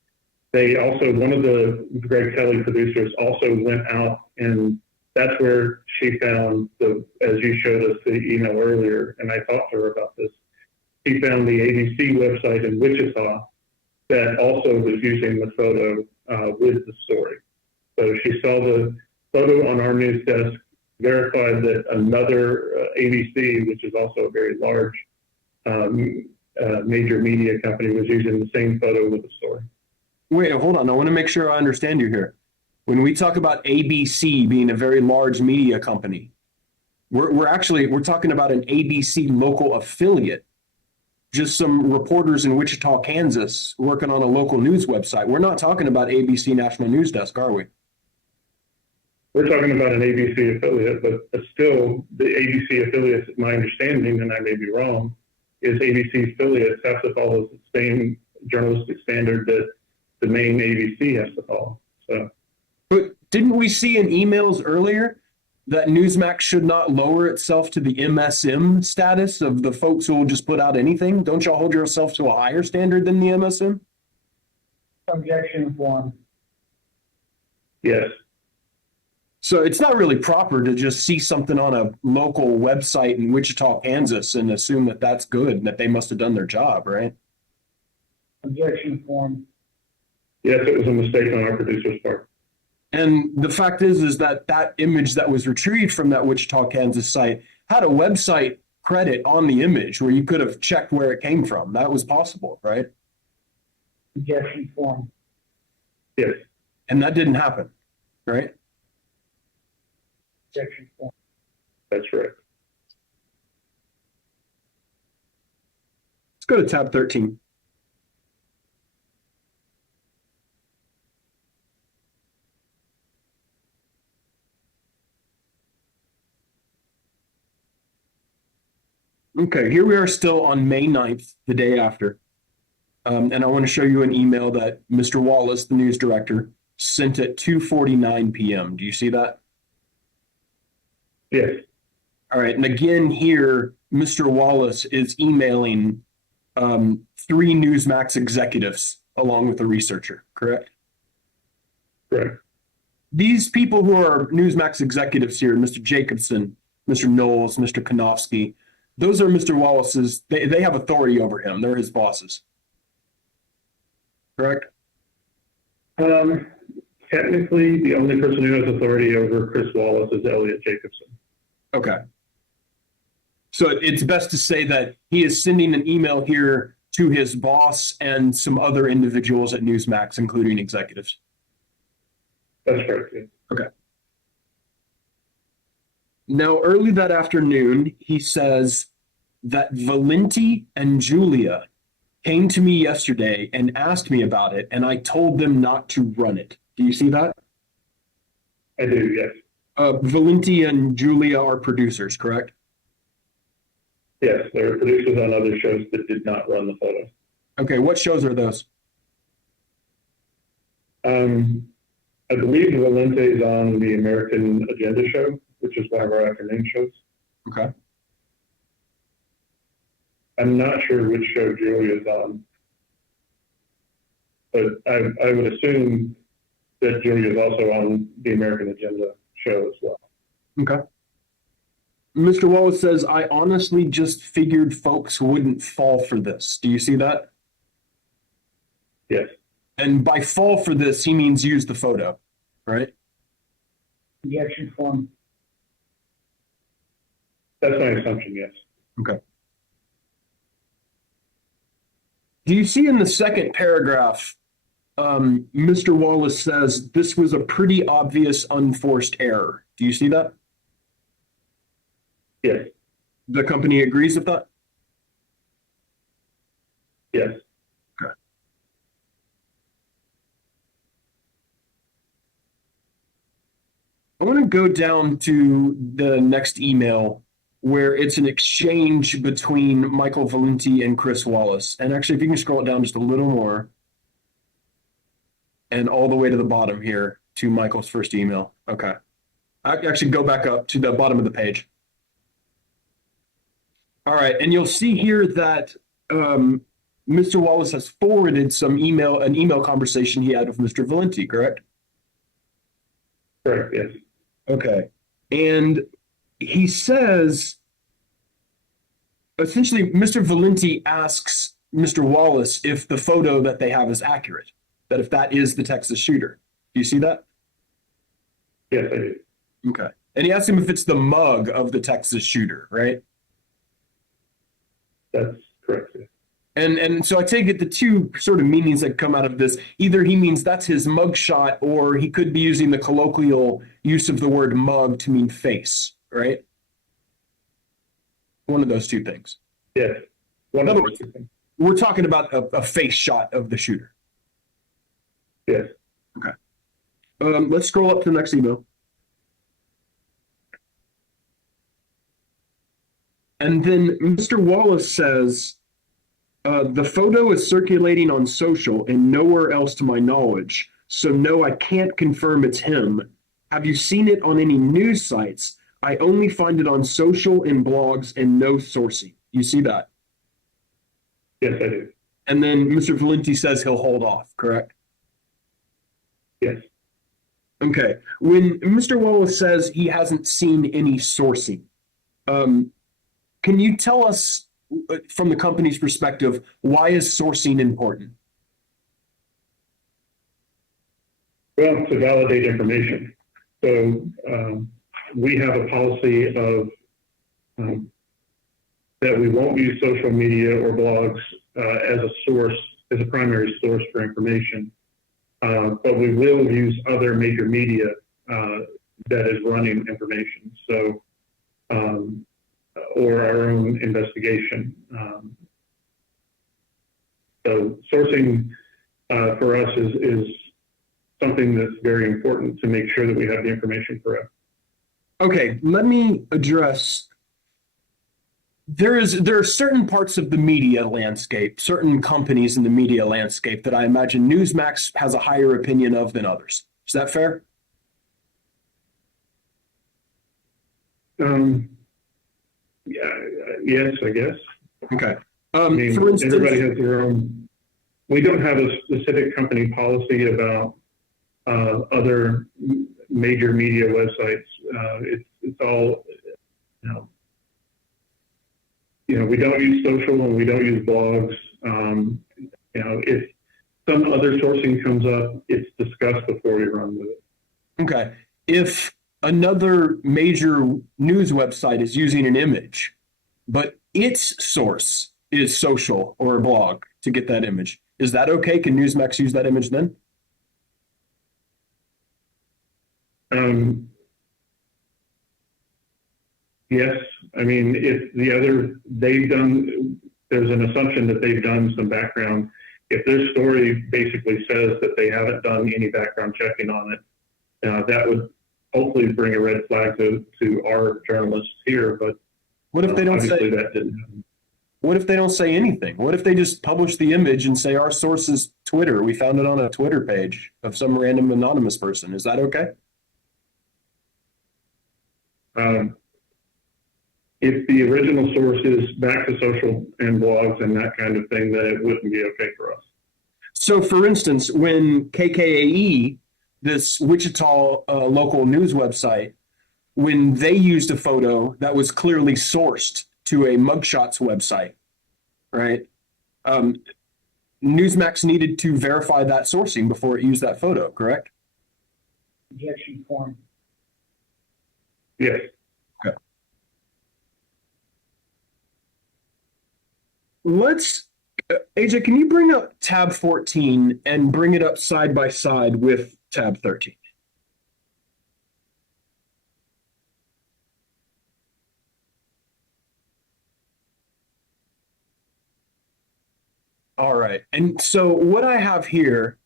they also, one of the Greg Kelly producers also went out, and that's where she found as you showed us the email earlier, and I talked to her about this. She found the ABC website in Wichita that also was using the photo with the story. So she saw the photo on our news desk, verified that another ABC, which is also a very large major media company, was using the same photo with the story. Wait, hold on. I want to make sure I understand you here. When we talk about ABC being a very large media company, we're talking about an ABC local affiliate, just some reporters in Wichita, Kansas, working on a local news website. We're not talking about ABC National News Desk, are we? We're talking about an ABC affiliate, but still the ABC affiliates, my understanding, and I may be wrong, is ABC affiliates have to follow the same journalistic standard that the main ABC has to follow. So, but didn't we see in emails earlier that Newsmax should not lower itself to the MSM status of the folks who will just put out anything? Don't y'all hold yourself to a higher standard than the MSM? Objection form. Yes. So it's not really proper to just see something on a local website in Wichita, Kansas and assume that that's good and that they must have done their job, right? Objection form. Yes, it was a mistake on our producer's part. And the fact is that that image that was retrieved from that Wichita, Kansas site had a website credit on the image where you could have checked where it came from. That was possible, right? Objection form. Yes. And that didn't happen, right? Objection form. That's right. Let's go to tab 13. Okay, here we are still on May 9th, the day after. And I want to show you an email that Mr. Wallace, the news director, sent at 2:49 p.m. Do you see that? Yes. All right. And again, here, Mr. Wallace is emailing 3 Newsmax executives along with a researcher, correct? Correct. These people who are Newsmax executives here, Mr. Jacobson, Mr. Knowles, Mr. Konofsky, those are Mr. Wallace's, they have authority over him. They're his bosses. Correct? Technically, the only person who has authority over Chris Wallace is Elliot Jacobson. Okay. So it's best to say that he is sending an email here to his boss and some other individuals at Newsmax, including executives. That's correct. Yeah. Okay. Now, early that afternoon, he says that Valenti and Julia came to me yesterday and asked me about it, and I told them not to run it. Do you see that? I do, yes. Valenti and Julia are producers, correct? Yes, there are producers on other shows that did not run the photo. Okay, what shows are those? I believe Valente is on the American Agenda show, which is one of our afternoon shows. Okay. I'm not sure which show Julia's on, but I would assume that Julia's also on the American Agenda show as well. Okay. Mr. Wallace says, I honestly just figured folks wouldn't fall for this. Do you see that? Yes. And by fall for this, he means use the photo, right? Objection form. That's my assumption, yes. Okay. Do you see in the second paragraph, Mr. Wallace says this was a pretty obvious unforced error. Do you see that? Yes. The company agrees with that? Yes. Okay. I want to go down to the next email where it's an exchange between Michael Valenti and Chris Wallace. And actually, if you can scroll it down just a little more and all the way to the bottom here to Michael's first email. Okay. I actually go back up to the bottom of the page. All right. And you'll see here that Mr. Wallace has forwarded an email conversation he had with Mr. Valenti, correct? Correct, yes. Okay. And he says, essentially, Mr. Valenti asks Mr. Wallace if the photo that they have is accurate, that if that is the Texas shooter. Do you see that? Yes, I do. Okay. And he asks him if it's the mug of the Texas shooter, right? That's correct, yes. And so I take it the two sort of meanings that come out of this, either he means that's his mug shot, or he could be using the colloquial use of the word mug to mean face, right? One of those two things. Yes. In other words, we're talking about a face shot of the shooter. Yes. Okay. Let's scroll up to the next email. And then Mr. Wallace says, the photo is circulating on social and nowhere else to my knowledge. So no, I can't confirm it's him. Have you seen it on any news sites? I only find it on social and blogs and no sourcing. You see that? Yes, I do. And then Mr. Valenti says he'll hold off, correct? Yes. Okay. When Mr. Wallace says he hasn't seen any sourcing, can you tell us from the company's perspective, why is sourcing important? Well, to validate information. So we have a policy of that we won't use social media or blogs as a source, as a primary source for information, but we will use other major media that is running information. So, or our own investigation. So sourcing for us is something that's very important to make sure that we have the information correct. Okay, let me address. There are certain parts of the media landscape, certain companies in the media landscape that I imagine Newsmax has a higher opinion of than others. Is that fair? Yeah, yes, I guess. Okay. I mean, For instance, everybody has their own. We don't have a specific company policy about other major media websites. It's all, we don't use social and we don't use blogs. If some other sourcing comes up, it's discussed before we run with it. okay. If another major news website is using an image, but its source is social or a blog to get that image, is that okay? Can Newsmax use that image then? Yes, I mean, if there's an assumption that they've done some background. If their story basically says that they haven't done any background checking on it, that would hopefully bring a red flag to our journalists here. But What if they don't obviously say? that didn't happen. What if they don't say anything? What if they just publish the image and say our source is Twitter? We found it on a Twitter page of some random anonymous person. Is that okay? If the original source is back to social and blogs and that kind of thing, then it wouldn't be okay for us. So, for instance, when KKAE, this Wichita local news website, when they used a photo that was clearly sourced to a mugshots website, right? Newsmax needed to verify that sourcing before it used that photo, correct? Objection form. Yes. Let's, AJ, can you bring up tab 14 and bring it up side by side with tab 13? All right. And so what I have here,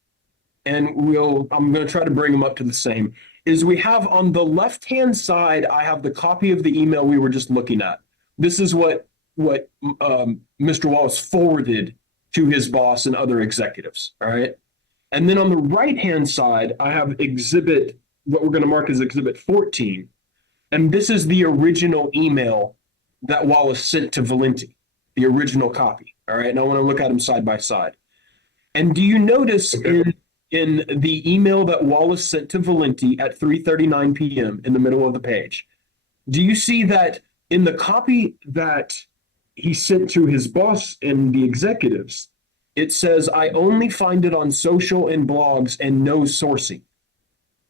and I'm going to try to bring them up to the same, is we have on the left-hand side, I have the copy of the email we were just looking at. This is what Mr. Wallace forwarded to his boss and other executives. All right. And then on the right-hand side, I have what we're going to mark as exhibit 14. And this is the original email that Wallace sent to Valenti, the original copy. All right. And I want to look at them side by side. And do you notice in the email that Wallace sent to Valenti at 3:39 p.m. in the middle of the page, do you see that in the copy that he sent to his boss and the executives, it says, I only find it on social and blogs and no sourcing.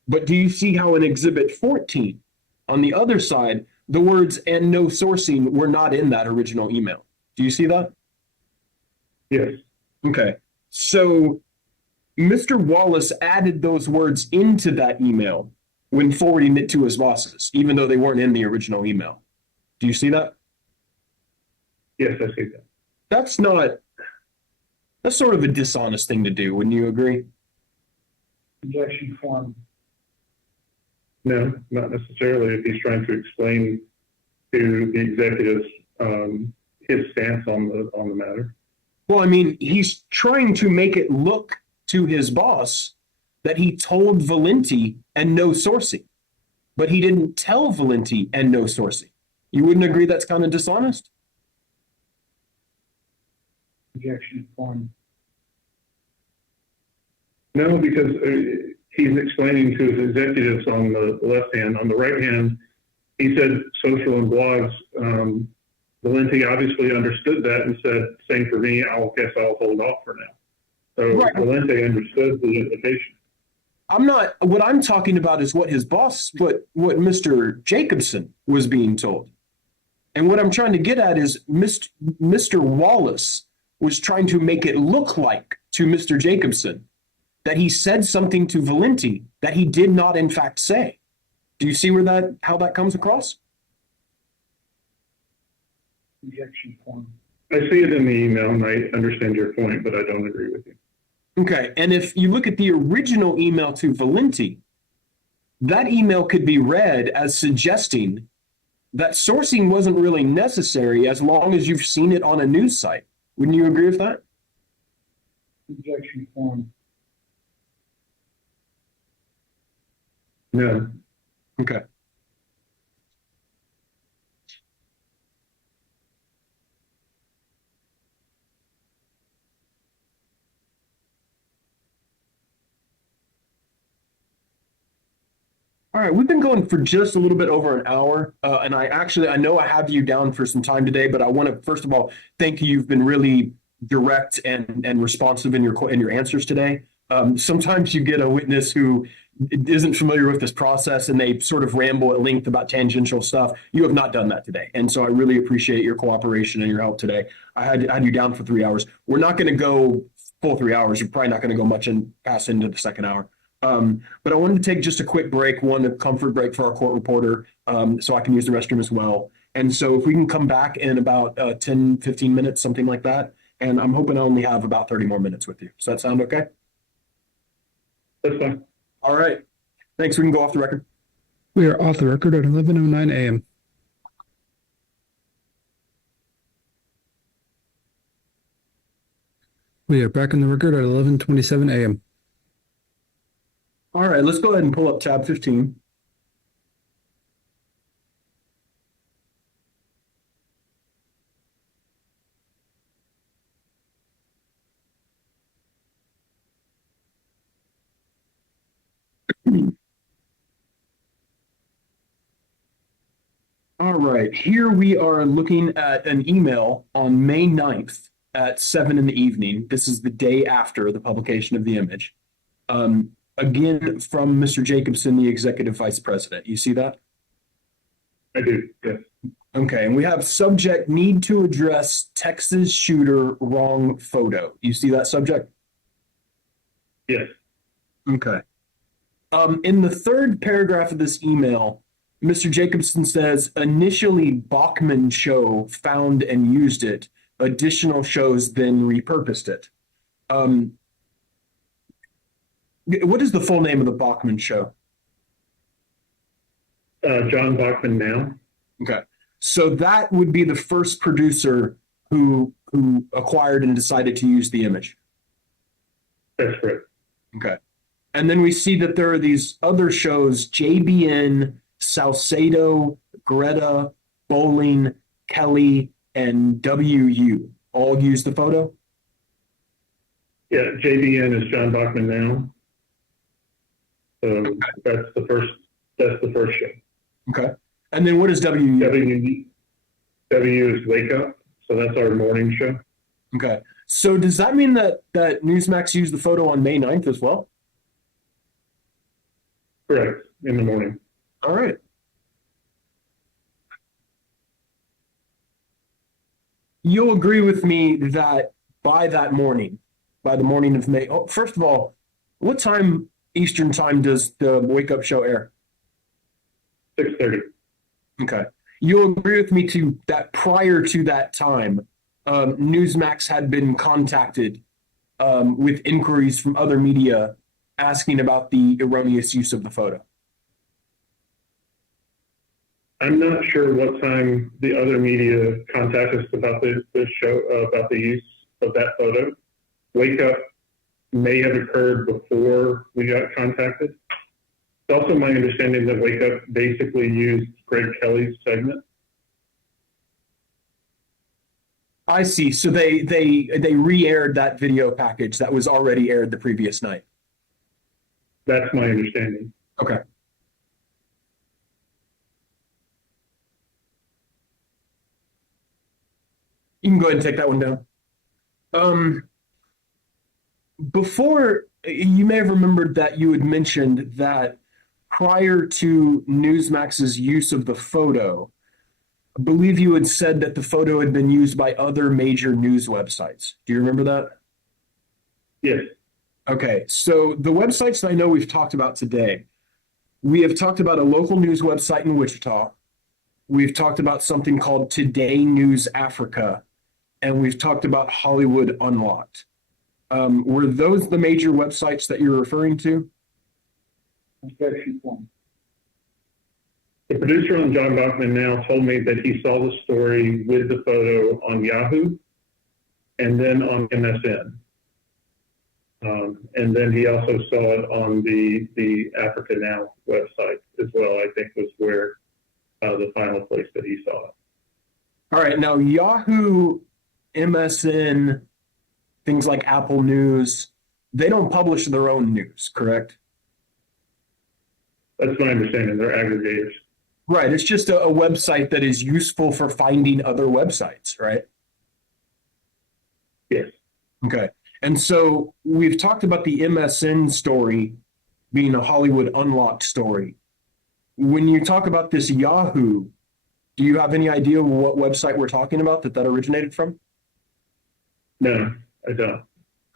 But do you see how in exhibit 14, on the other side, the words and no sourcing were not in that original email? Do you see that? Yes. Okay. So Mr. Wallace added those words into that email when forwarding it to his bosses, even though they weren't in the original email. Do you see that? Yes, I see that. That's sort of a dishonest thing to do. Wouldn't you agree? Objection form. No, not necessarily. If he's trying to explain to the executives his stance on the matter. Well, I mean, he's trying to make it look to his boss that he told Valenti and no sourcing. but he didn't tell Valenti and no sourcing. You wouldn't agree that's kind of dishonest? Objection form. No, because he's explaining to his executives on the left hand. On the right hand, he said social and blogs. Valenti obviously understood that and said, same for me, I'll hold off for now. So Right. Valenti understood the implication. What I'm talking about is what his boss, what Mr. Jacobson was being told. And what I'm trying to get at is Mr. Wallace was trying to make it look like to Mr. Jacobson that he said something to Valenti that he did not in fact say. Do you see how that comes across? Objection form. I see it in the email and I understand your point, but I don't agree with you. Okay, and if you look at the original email to Valenti, that email could be read as suggesting that sourcing wasn't really necessary as long as you've seen it on a news site. Wouldn't you agree with that? Objection form. No. Okay. All right, we've been going for just a little bit over an hour, and I know I have you down for some time today, but I want to first of all thank you. You've been really direct and responsive in your answers today. Sometimes you get a witness who isn't familiar with this process and they sort of ramble at length about tangential stuff. You have not done that today, and so I really appreciate your cooperation and your help today. I had you down for 3 hours. We're not going to go full 3 hours. You're probably not going to go much and pass into the second hour. But I wanted to take just a quick break, a comfort break for our court reporter, so I can use the restroom as well. And so if we can come back in about 10, 15 minutes, something like that, and I'm hoping I only have about 30 more minutes with you. Does that sound okay? That's fine. All right. Thanks. We can go off the record. We are off the record at 11:09 a.m. We are back on the record at 11:27 a.m. All right. Let's go ahead and pull up tab 15. All right, here we are looking at an email on May 9th at 7 in the evening. This is the day after the publication of the image. Again, from Mr. Jacobson, the executive vice president. You see that? I do, yes. Okay, and we have subject need to address Texas shooter wrong photo. You see that subject? Yes. Okay. In the third paragraph of this email, Mr. Jacobson says, initially Bachman show found and used it. Additional shows then repurposed it. What is the full name of the Bachman show? John Bachman now. Okay. So that would be the first producer who acquired and decided to use the image. That's correct. Okay. And then we see that there are these other shows, JBN, Salcedo, Greta, Bowling, Kelly, and WU all use the photo? Yeah, JBN is John Bachman now. So that's the first show. Okay. And then what is WU? W is Wake Up. So that's our morning show. Okay. So does that mean that Newsmax used the photo on May 9th as well? Correct. In the morning. All right. You'll agree with me that by the morning of May, first of all, what time Eastern time does the Wake Up show air? 6:30. Okay. You'll agree with me too that prior to that time, Newsmax had been contacted with inquiries from other media asking about the erroneous use of the photo. I'm not sure what time the other media contacted us about this show, about the use of that photo. Wake Up may have occurred before we got contacted. also my understanding that Wake Up basically used Greg Kelly's segment. I see. So they re-aired that video package that was already aired the previous night. That's my understanding. Okay. You can go ahead and take that one down. Before, you may have remembered that you had mentioned that prior to Newsmax's use of the photo, I believe you had said that the photo had been used by other major news websites. Do you remember that? Yes. Okay, so the websites that I know we've talked about today, we have talked about a local news website in Wichita. We've talked about something called Today News Africa, and we've talked about Hollywood Unlocked. Were those the major websites that you're referring to? Objection one. The producer on John Bachman now told me that he saw the story with the photo on Yahoo and then on MSN. And then he also saw it on the Africa Now website as well, I think was where the final place that he saw it. All right, now Yahoo, MSN, things like Apple News, they don't publish their own news, correct? That's my understanding. They're aggregators. Right, it's just a website that is useful for finding other websites, right? Yes. Okay. And so we've talked about the MSN story being a Hollywood Unlocked story. When you talk about this Yahoo, do you have any idea what website we're talking about that originated from? No, I don't.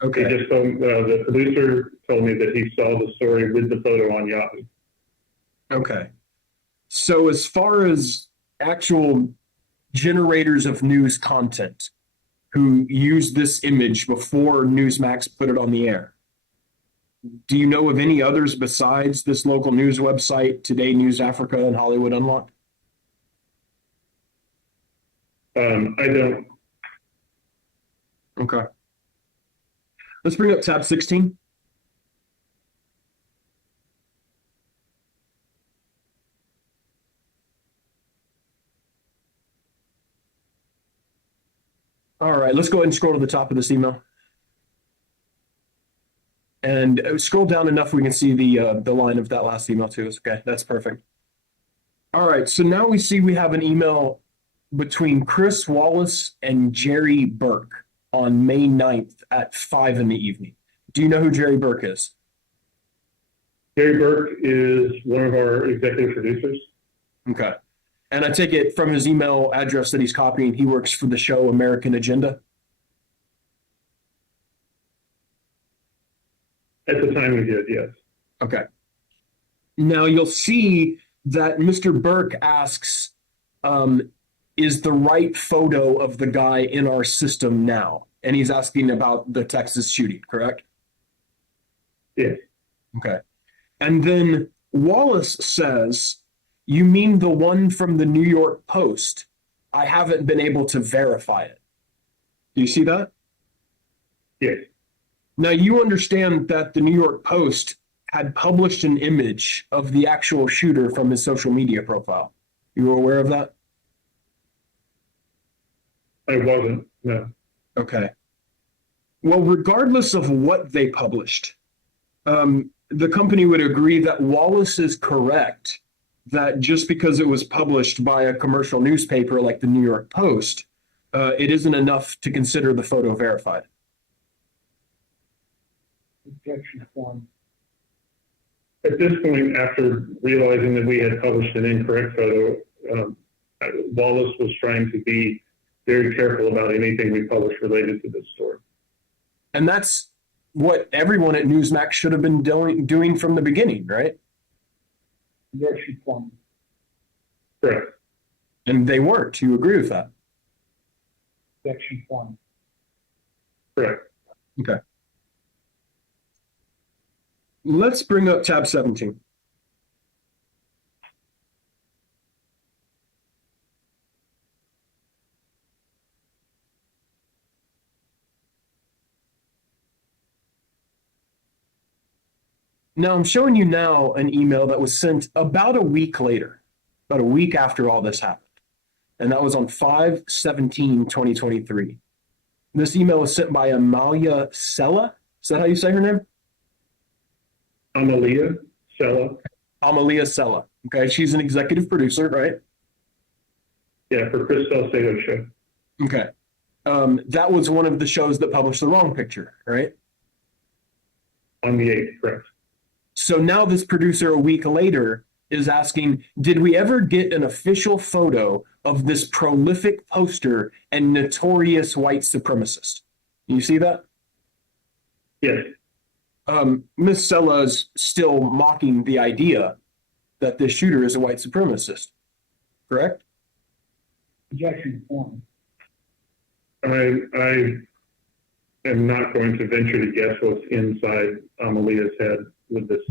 Okay. He just told, the producer told me that he saw the story with the photo on Yahoo. Okay. So as far as actual generators of news content who use this image before Newsmax put it on the air, do you know of any others besides this local news website, Today News Africa and Hollywood Unlocked? I don't. Okay. Let's bring up tab 16. All right, let's go ahead and scroll to the top of this email. And scroll down enough we can see the line of that last email too. Okay, that's perfect. All right, so now we see we have an email between Chris Wallace and Jerry Burke on May 9th at 5 in the evening. Do you know who Jerry Burke is? Gary Burke is one of our executive producers. Okay. And I take it from his email address that he's copying, he works for the show American Agenda? At the time we did, yes. Okay. Now you'll see that Mr. Burke asks, is the right photo of the guy in our system now? And he's asking about the Texas shooting, correct? Yes. Okay. And then Wallace says, you mean the one from the New York Post? I haven't been able to verify it. Do you see that? Yes. Now you understand that the New York Post had published an image of the actual shooter from his social media profile. You were aware of that? I wasn't, no. Okay. Well, regardless of what they published, the company would agree that Wallace is correct that just because it was published by a commercial newspaper like the New York Post, it isn't enough to consider the photo verified. Objection one. At this point, after realizing that we had published an incorrect photo, Wallace was trying to be very careful about anything we published related to this story. And that's what everyone at Newsmax should have been doing from the beginning, right? Objection one. Correct. And they weren't. You agree with that? Objection one. Correct. Okay. Let's bring up tab 17. Now I'm showing you now an email that was sent about a week later, about a week after all this happened. And that was on 5/17/2023. This email was sent by Amalia Sella. Is that how you say her name? Amalia Sella. Amalia Sella. Okay, she's an executive producer, right? Yeah, for Chris Salcedo show. Okay. That was one of the shows that published the wrong picture, right? On the 8th, correct. So now this producer a week later is asking, did we ever get an official photo of this prolific poster and notorious white supremacist? You see that? Yes, Ms. Sella is still mocking the idea that this shooter is a white supremacist, correct? Objection form. I am not going to venture to guess what's inside Amalia's head with this.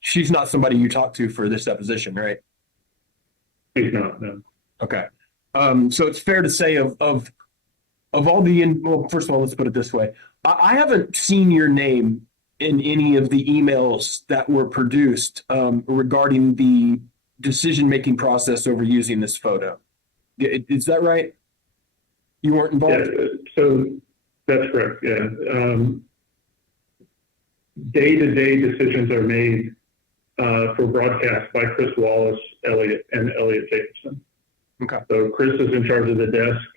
She's not somebody you talked to for this deposition, right? He's not, no. Okay. So it's fair to say of all the, well, first of all, let's put it this way. I haven't seen your name in any of the emails that were produced regarding the decision-making process over using this photo. Is that right? You weren't involved? Yeah, so that's correct, yeah. Day-to-day decisions are made for broadcast by Chris Wallace, Elliot, and Elliot Jacobson. Okay. So Chris is in charge of the desk.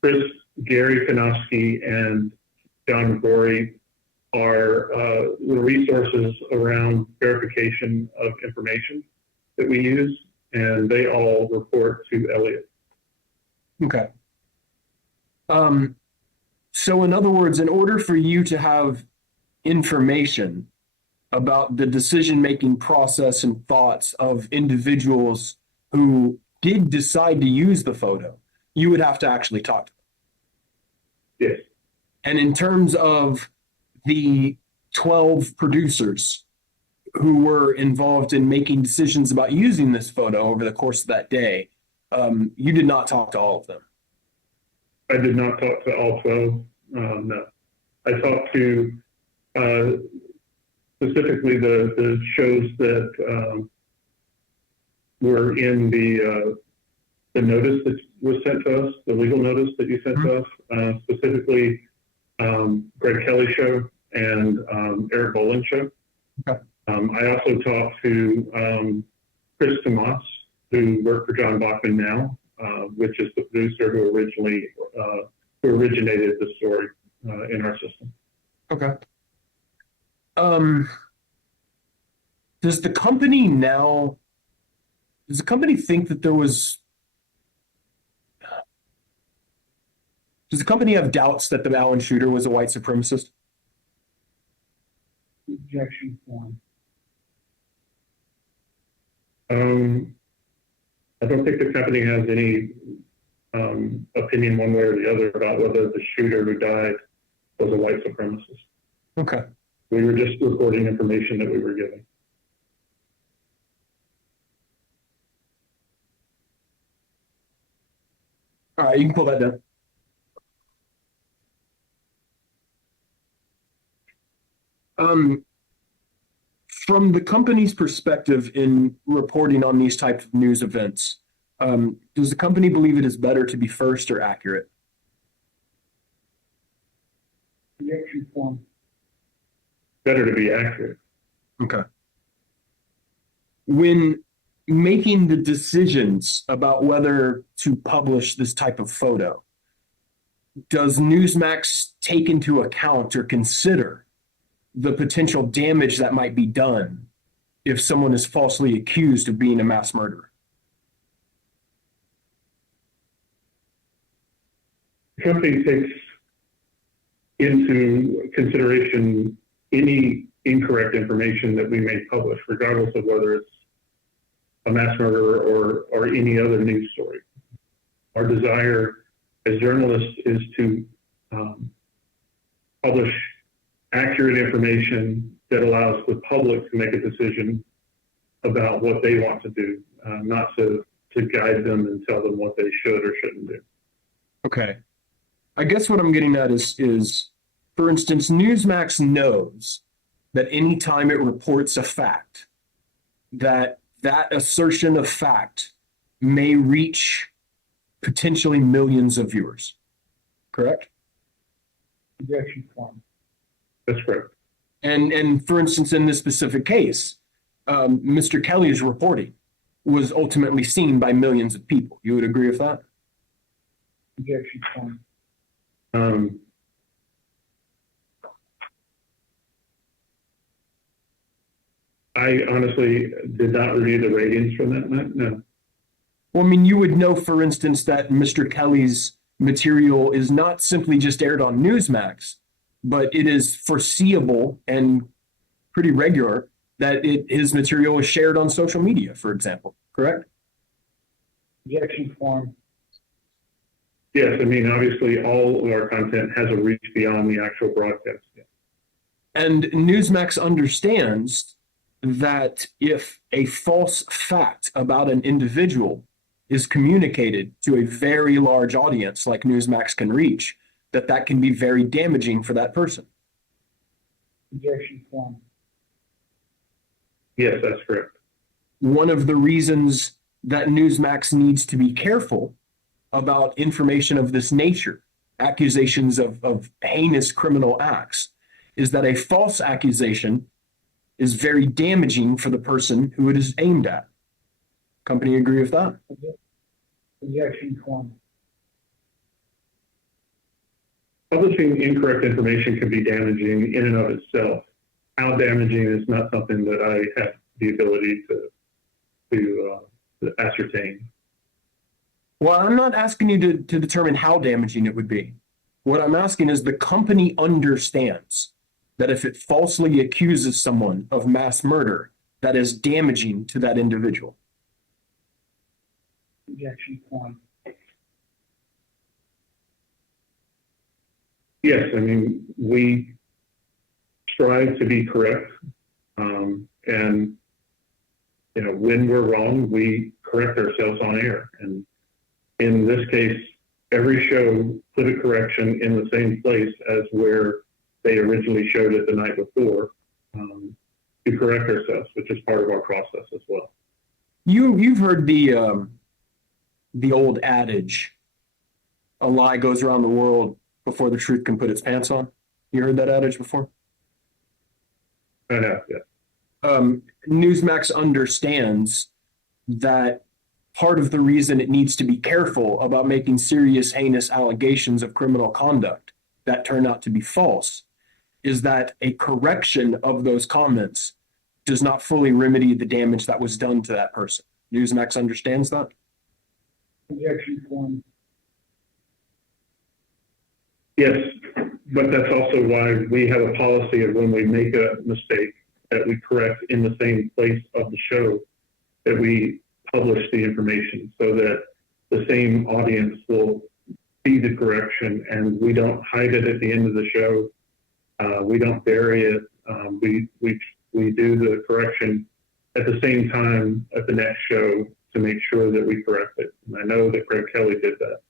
Chris, Gary Kanofsky, and John McGorry are the resources around verification of information that we use, and they all report to Elliot. Okay. So in other words, in order for you to have information about the decision-making process and thoughts of individuals who did decide to use the photo, you would have to actually talk to them. Yes. And in terms of the 12 producers who were involved in making decisions about using this photo over the course of that day, you did not talk to all of them. I did not talk to all 12. No. I talked to specifically the shows that were in the notice that was sent to us, the legal notice that you sent to us, specifically Greg Kelly show and Eric Boland show. Okay. I also talked to Chris Tomas, who worked for John Bachman now, which is the producer who originated the story in our system. Okay. Does the company think that does the company have doubts that the Allen shooter was a white supremacist? Objection form. I don't think the company has any opinion one way or the other about whether the shooter who died was a white supremacist. Okay. We were just reporting information that we were given. All right, you can pull that down. From the company's perspective in reporting on these types of news events, does the company believe it is better to be first or accurate? Objection form. Better to be accurate. Okay. When making the decisions about whether to publish this type of photo, does Newsmax take into account or consider the potential damage that might be done if someone is falsely accused of being a mass murderer? The company takes into consideration any incorrect information that we may publish, regardless of whether it's a mass murderer or any other news story. Our desire as journalists is to publish accurate information that allows the public to make a decision about what they want to do, not to guide them and tell them what they should or shouldn't do. Okay. I guess what I'm getting at is, for instance, Newsmax knows that anytime it reports a fact, that assertion of fact may reach potentially millions of viewers, correct? Objection form. That's correct. And for instance, in this specific case, Mr. Kelly's reporting was ultimately seen by millions of people. You would agree with that? Objection form. I honestly did not review the ratings from that night. No. Well, I mean, you would know, for instance, that Mr. Kelly's material is not simply just aired on Newsmax, but it is foreseeable and pretty regular that his material is shared on social media, for example, correct? Objection form. Yes, I mean, obviously, all of our content has a reach beyond the actual broadcast. Yeah. And Newsmax understands that if a false fact about an individual is communicated to a very large audience like Newsmax can reach, that can be very damaging for that person. Objection form. Yes, that's correct. One of the reasons that Newsmax needs to be careful about information of this nature, accusations of heinous criminal acts, is that a false accusation is very damaging for the person who it is aimed at. Company agree with that? Objection form. Publishing incorrect information can be damaging in and of itself. How damaging is not something that I have the ability to ascertain. Well, I'm not asking you to determine how damaging it would be. What I'm asking is the company understands that if it falsely accuses someone of mass murder, that is damaging to that individual. Objection form. Yes, I mean, we strive to be correct. And, you know, when we're wrong, we correct ourselves on air. And in this case, every show put a correction in the same place as where they originally showed it the night before, to correct ourselves, which is part of our process as well. You've heard the old adage, a lie goes around the world before the truth can put its pants on. You heard that adage before? I have, yeah. Newsmax understands that part of the reason it needs to be careful about making serious, heinous allegations of criminal conduct that turn out to be false is that a correction of those comments does not fully remedy the damage that was done to that person. Newsmax understands that? Objection form. Yes, but that's also why we have a policy of when we make a mistake that we correct in the same place of the show, that we publish the information so that the same audience will see the correction, and we don't hide it at the end of the show. We don't bury it. We do the correction at the same time at the next show to make sure that we correct it. And I know that Greg Kelly did that.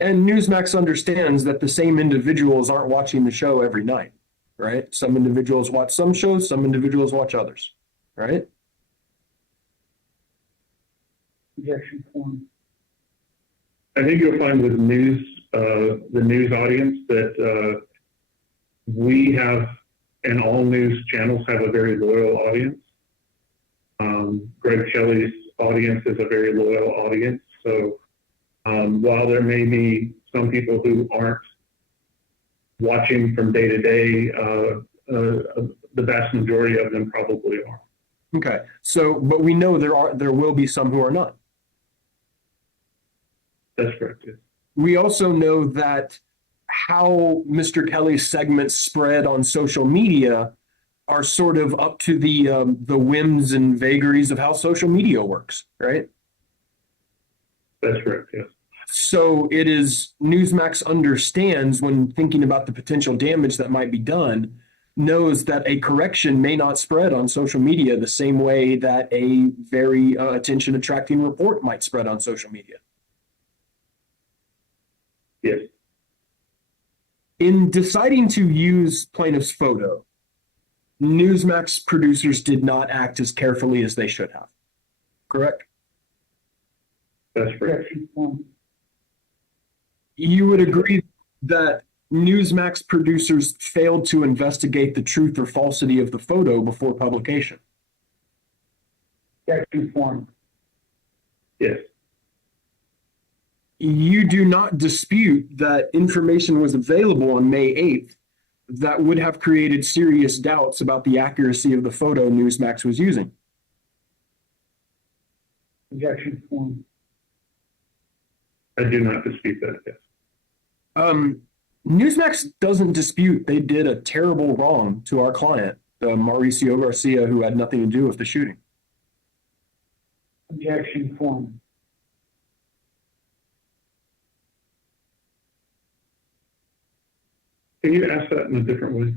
And Newsmax understands that the same individuals aren't watching the show every night, right? Some individuals watch some shows, some individuals watch others, right? Objection form. I think you'll find with the news audience that we have, and all news channels have a very loyal audience. Greg Kelly's audience is a very loyal audience. So while there may be some people who aren't watching from day to day, the vast majority of them probably are. Okay. So, but we know there will be some who are not. That's correct. Yes. We also know that how Mr. Kelly's segments spread on social media are sort of up to the whims and vagaries of how social media works, right? That's correct. Yes. So it is Newsmax understands when thinking about the potential damage that might be done, knows that a correction may not spread on social media the same way that a very attention attracting report might spread on social media. Yes. In deciding to use plaintiff's photo, Newsmax producers did not act as carefully as they should have. Correct? That's correct. Objection one. You would agree that Newsmax producers failed to investigate the truth or falsity of the photo before publication. Objection one. Yes. You do not dispute that information was available on May 8th that would have created serious doubts about the accuracy of the photo Newsmax was using. Objection one. I do not dispute that. Yes. Newsmax doesn't dispute they did a terrible wrong to our client, Mauricio Garcia, who had nothing to do with the shooting. Objection one. Can you ask that in a different way?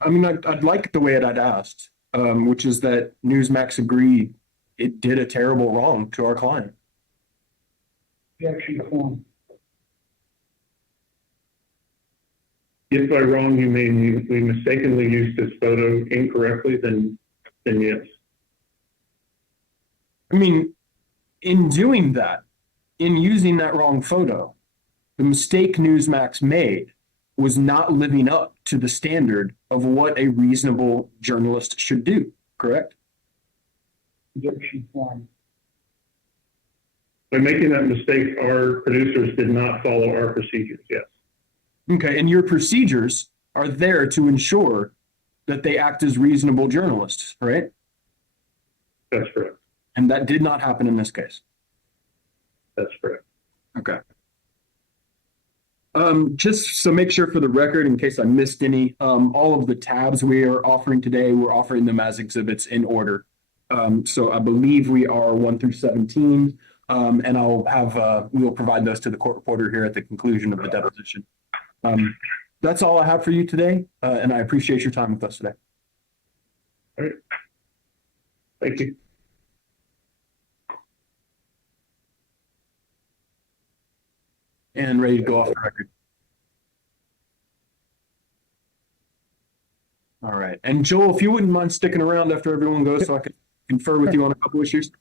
I mean, I'd like the way I'd asked, which is that Newsmax agreed it did a terrible wrong to our client. Objection one. If by wrong you mean we mistakenly used this photo incorrectly, then yes. I mean, in doing that, in using that wrong photo, the mistake Newsmax made was not living up to the standard of what a reasonable journalist should do, correct? Objection one. By making that mistake, our producers did not follow our procedures, yes. Okay, and your procedures are there to ensure that they act as reasonable journalists, right? That's correct. And that did not happen in this case. That's correct. Okay. Just so make sure for the record, in case I missed any, all of the tabs we are offering today, we're offering them as exhibits in order. So I believe we are 1 through 17, and I'll have, we'll provide those to the court reporter here at the conclusion of the deposition. That's all I have for you today, and I appreciate your time with us today. All right. Thank you. And ready to go off the record. All right. And Joel, if you wouldn't mind sticking around after everyone goes so I can confer with you on a couple issues.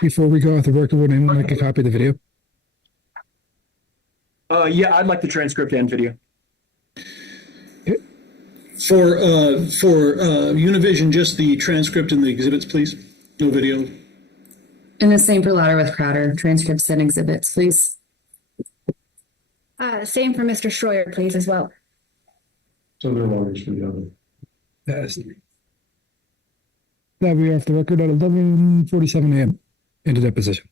Before we go off the record, would anyone like a copy of the video? Yeah, I'd like the transcript and video. For Univision, just the transcript and the exhibits, please. No video. And the same for Louder with Crowder, transcripts and exhibits, please. Same for Mr. Schroyer, please, as well. So they're lawyers for the other. Yes. That we are off the record at 11:47 a.m. into deposition.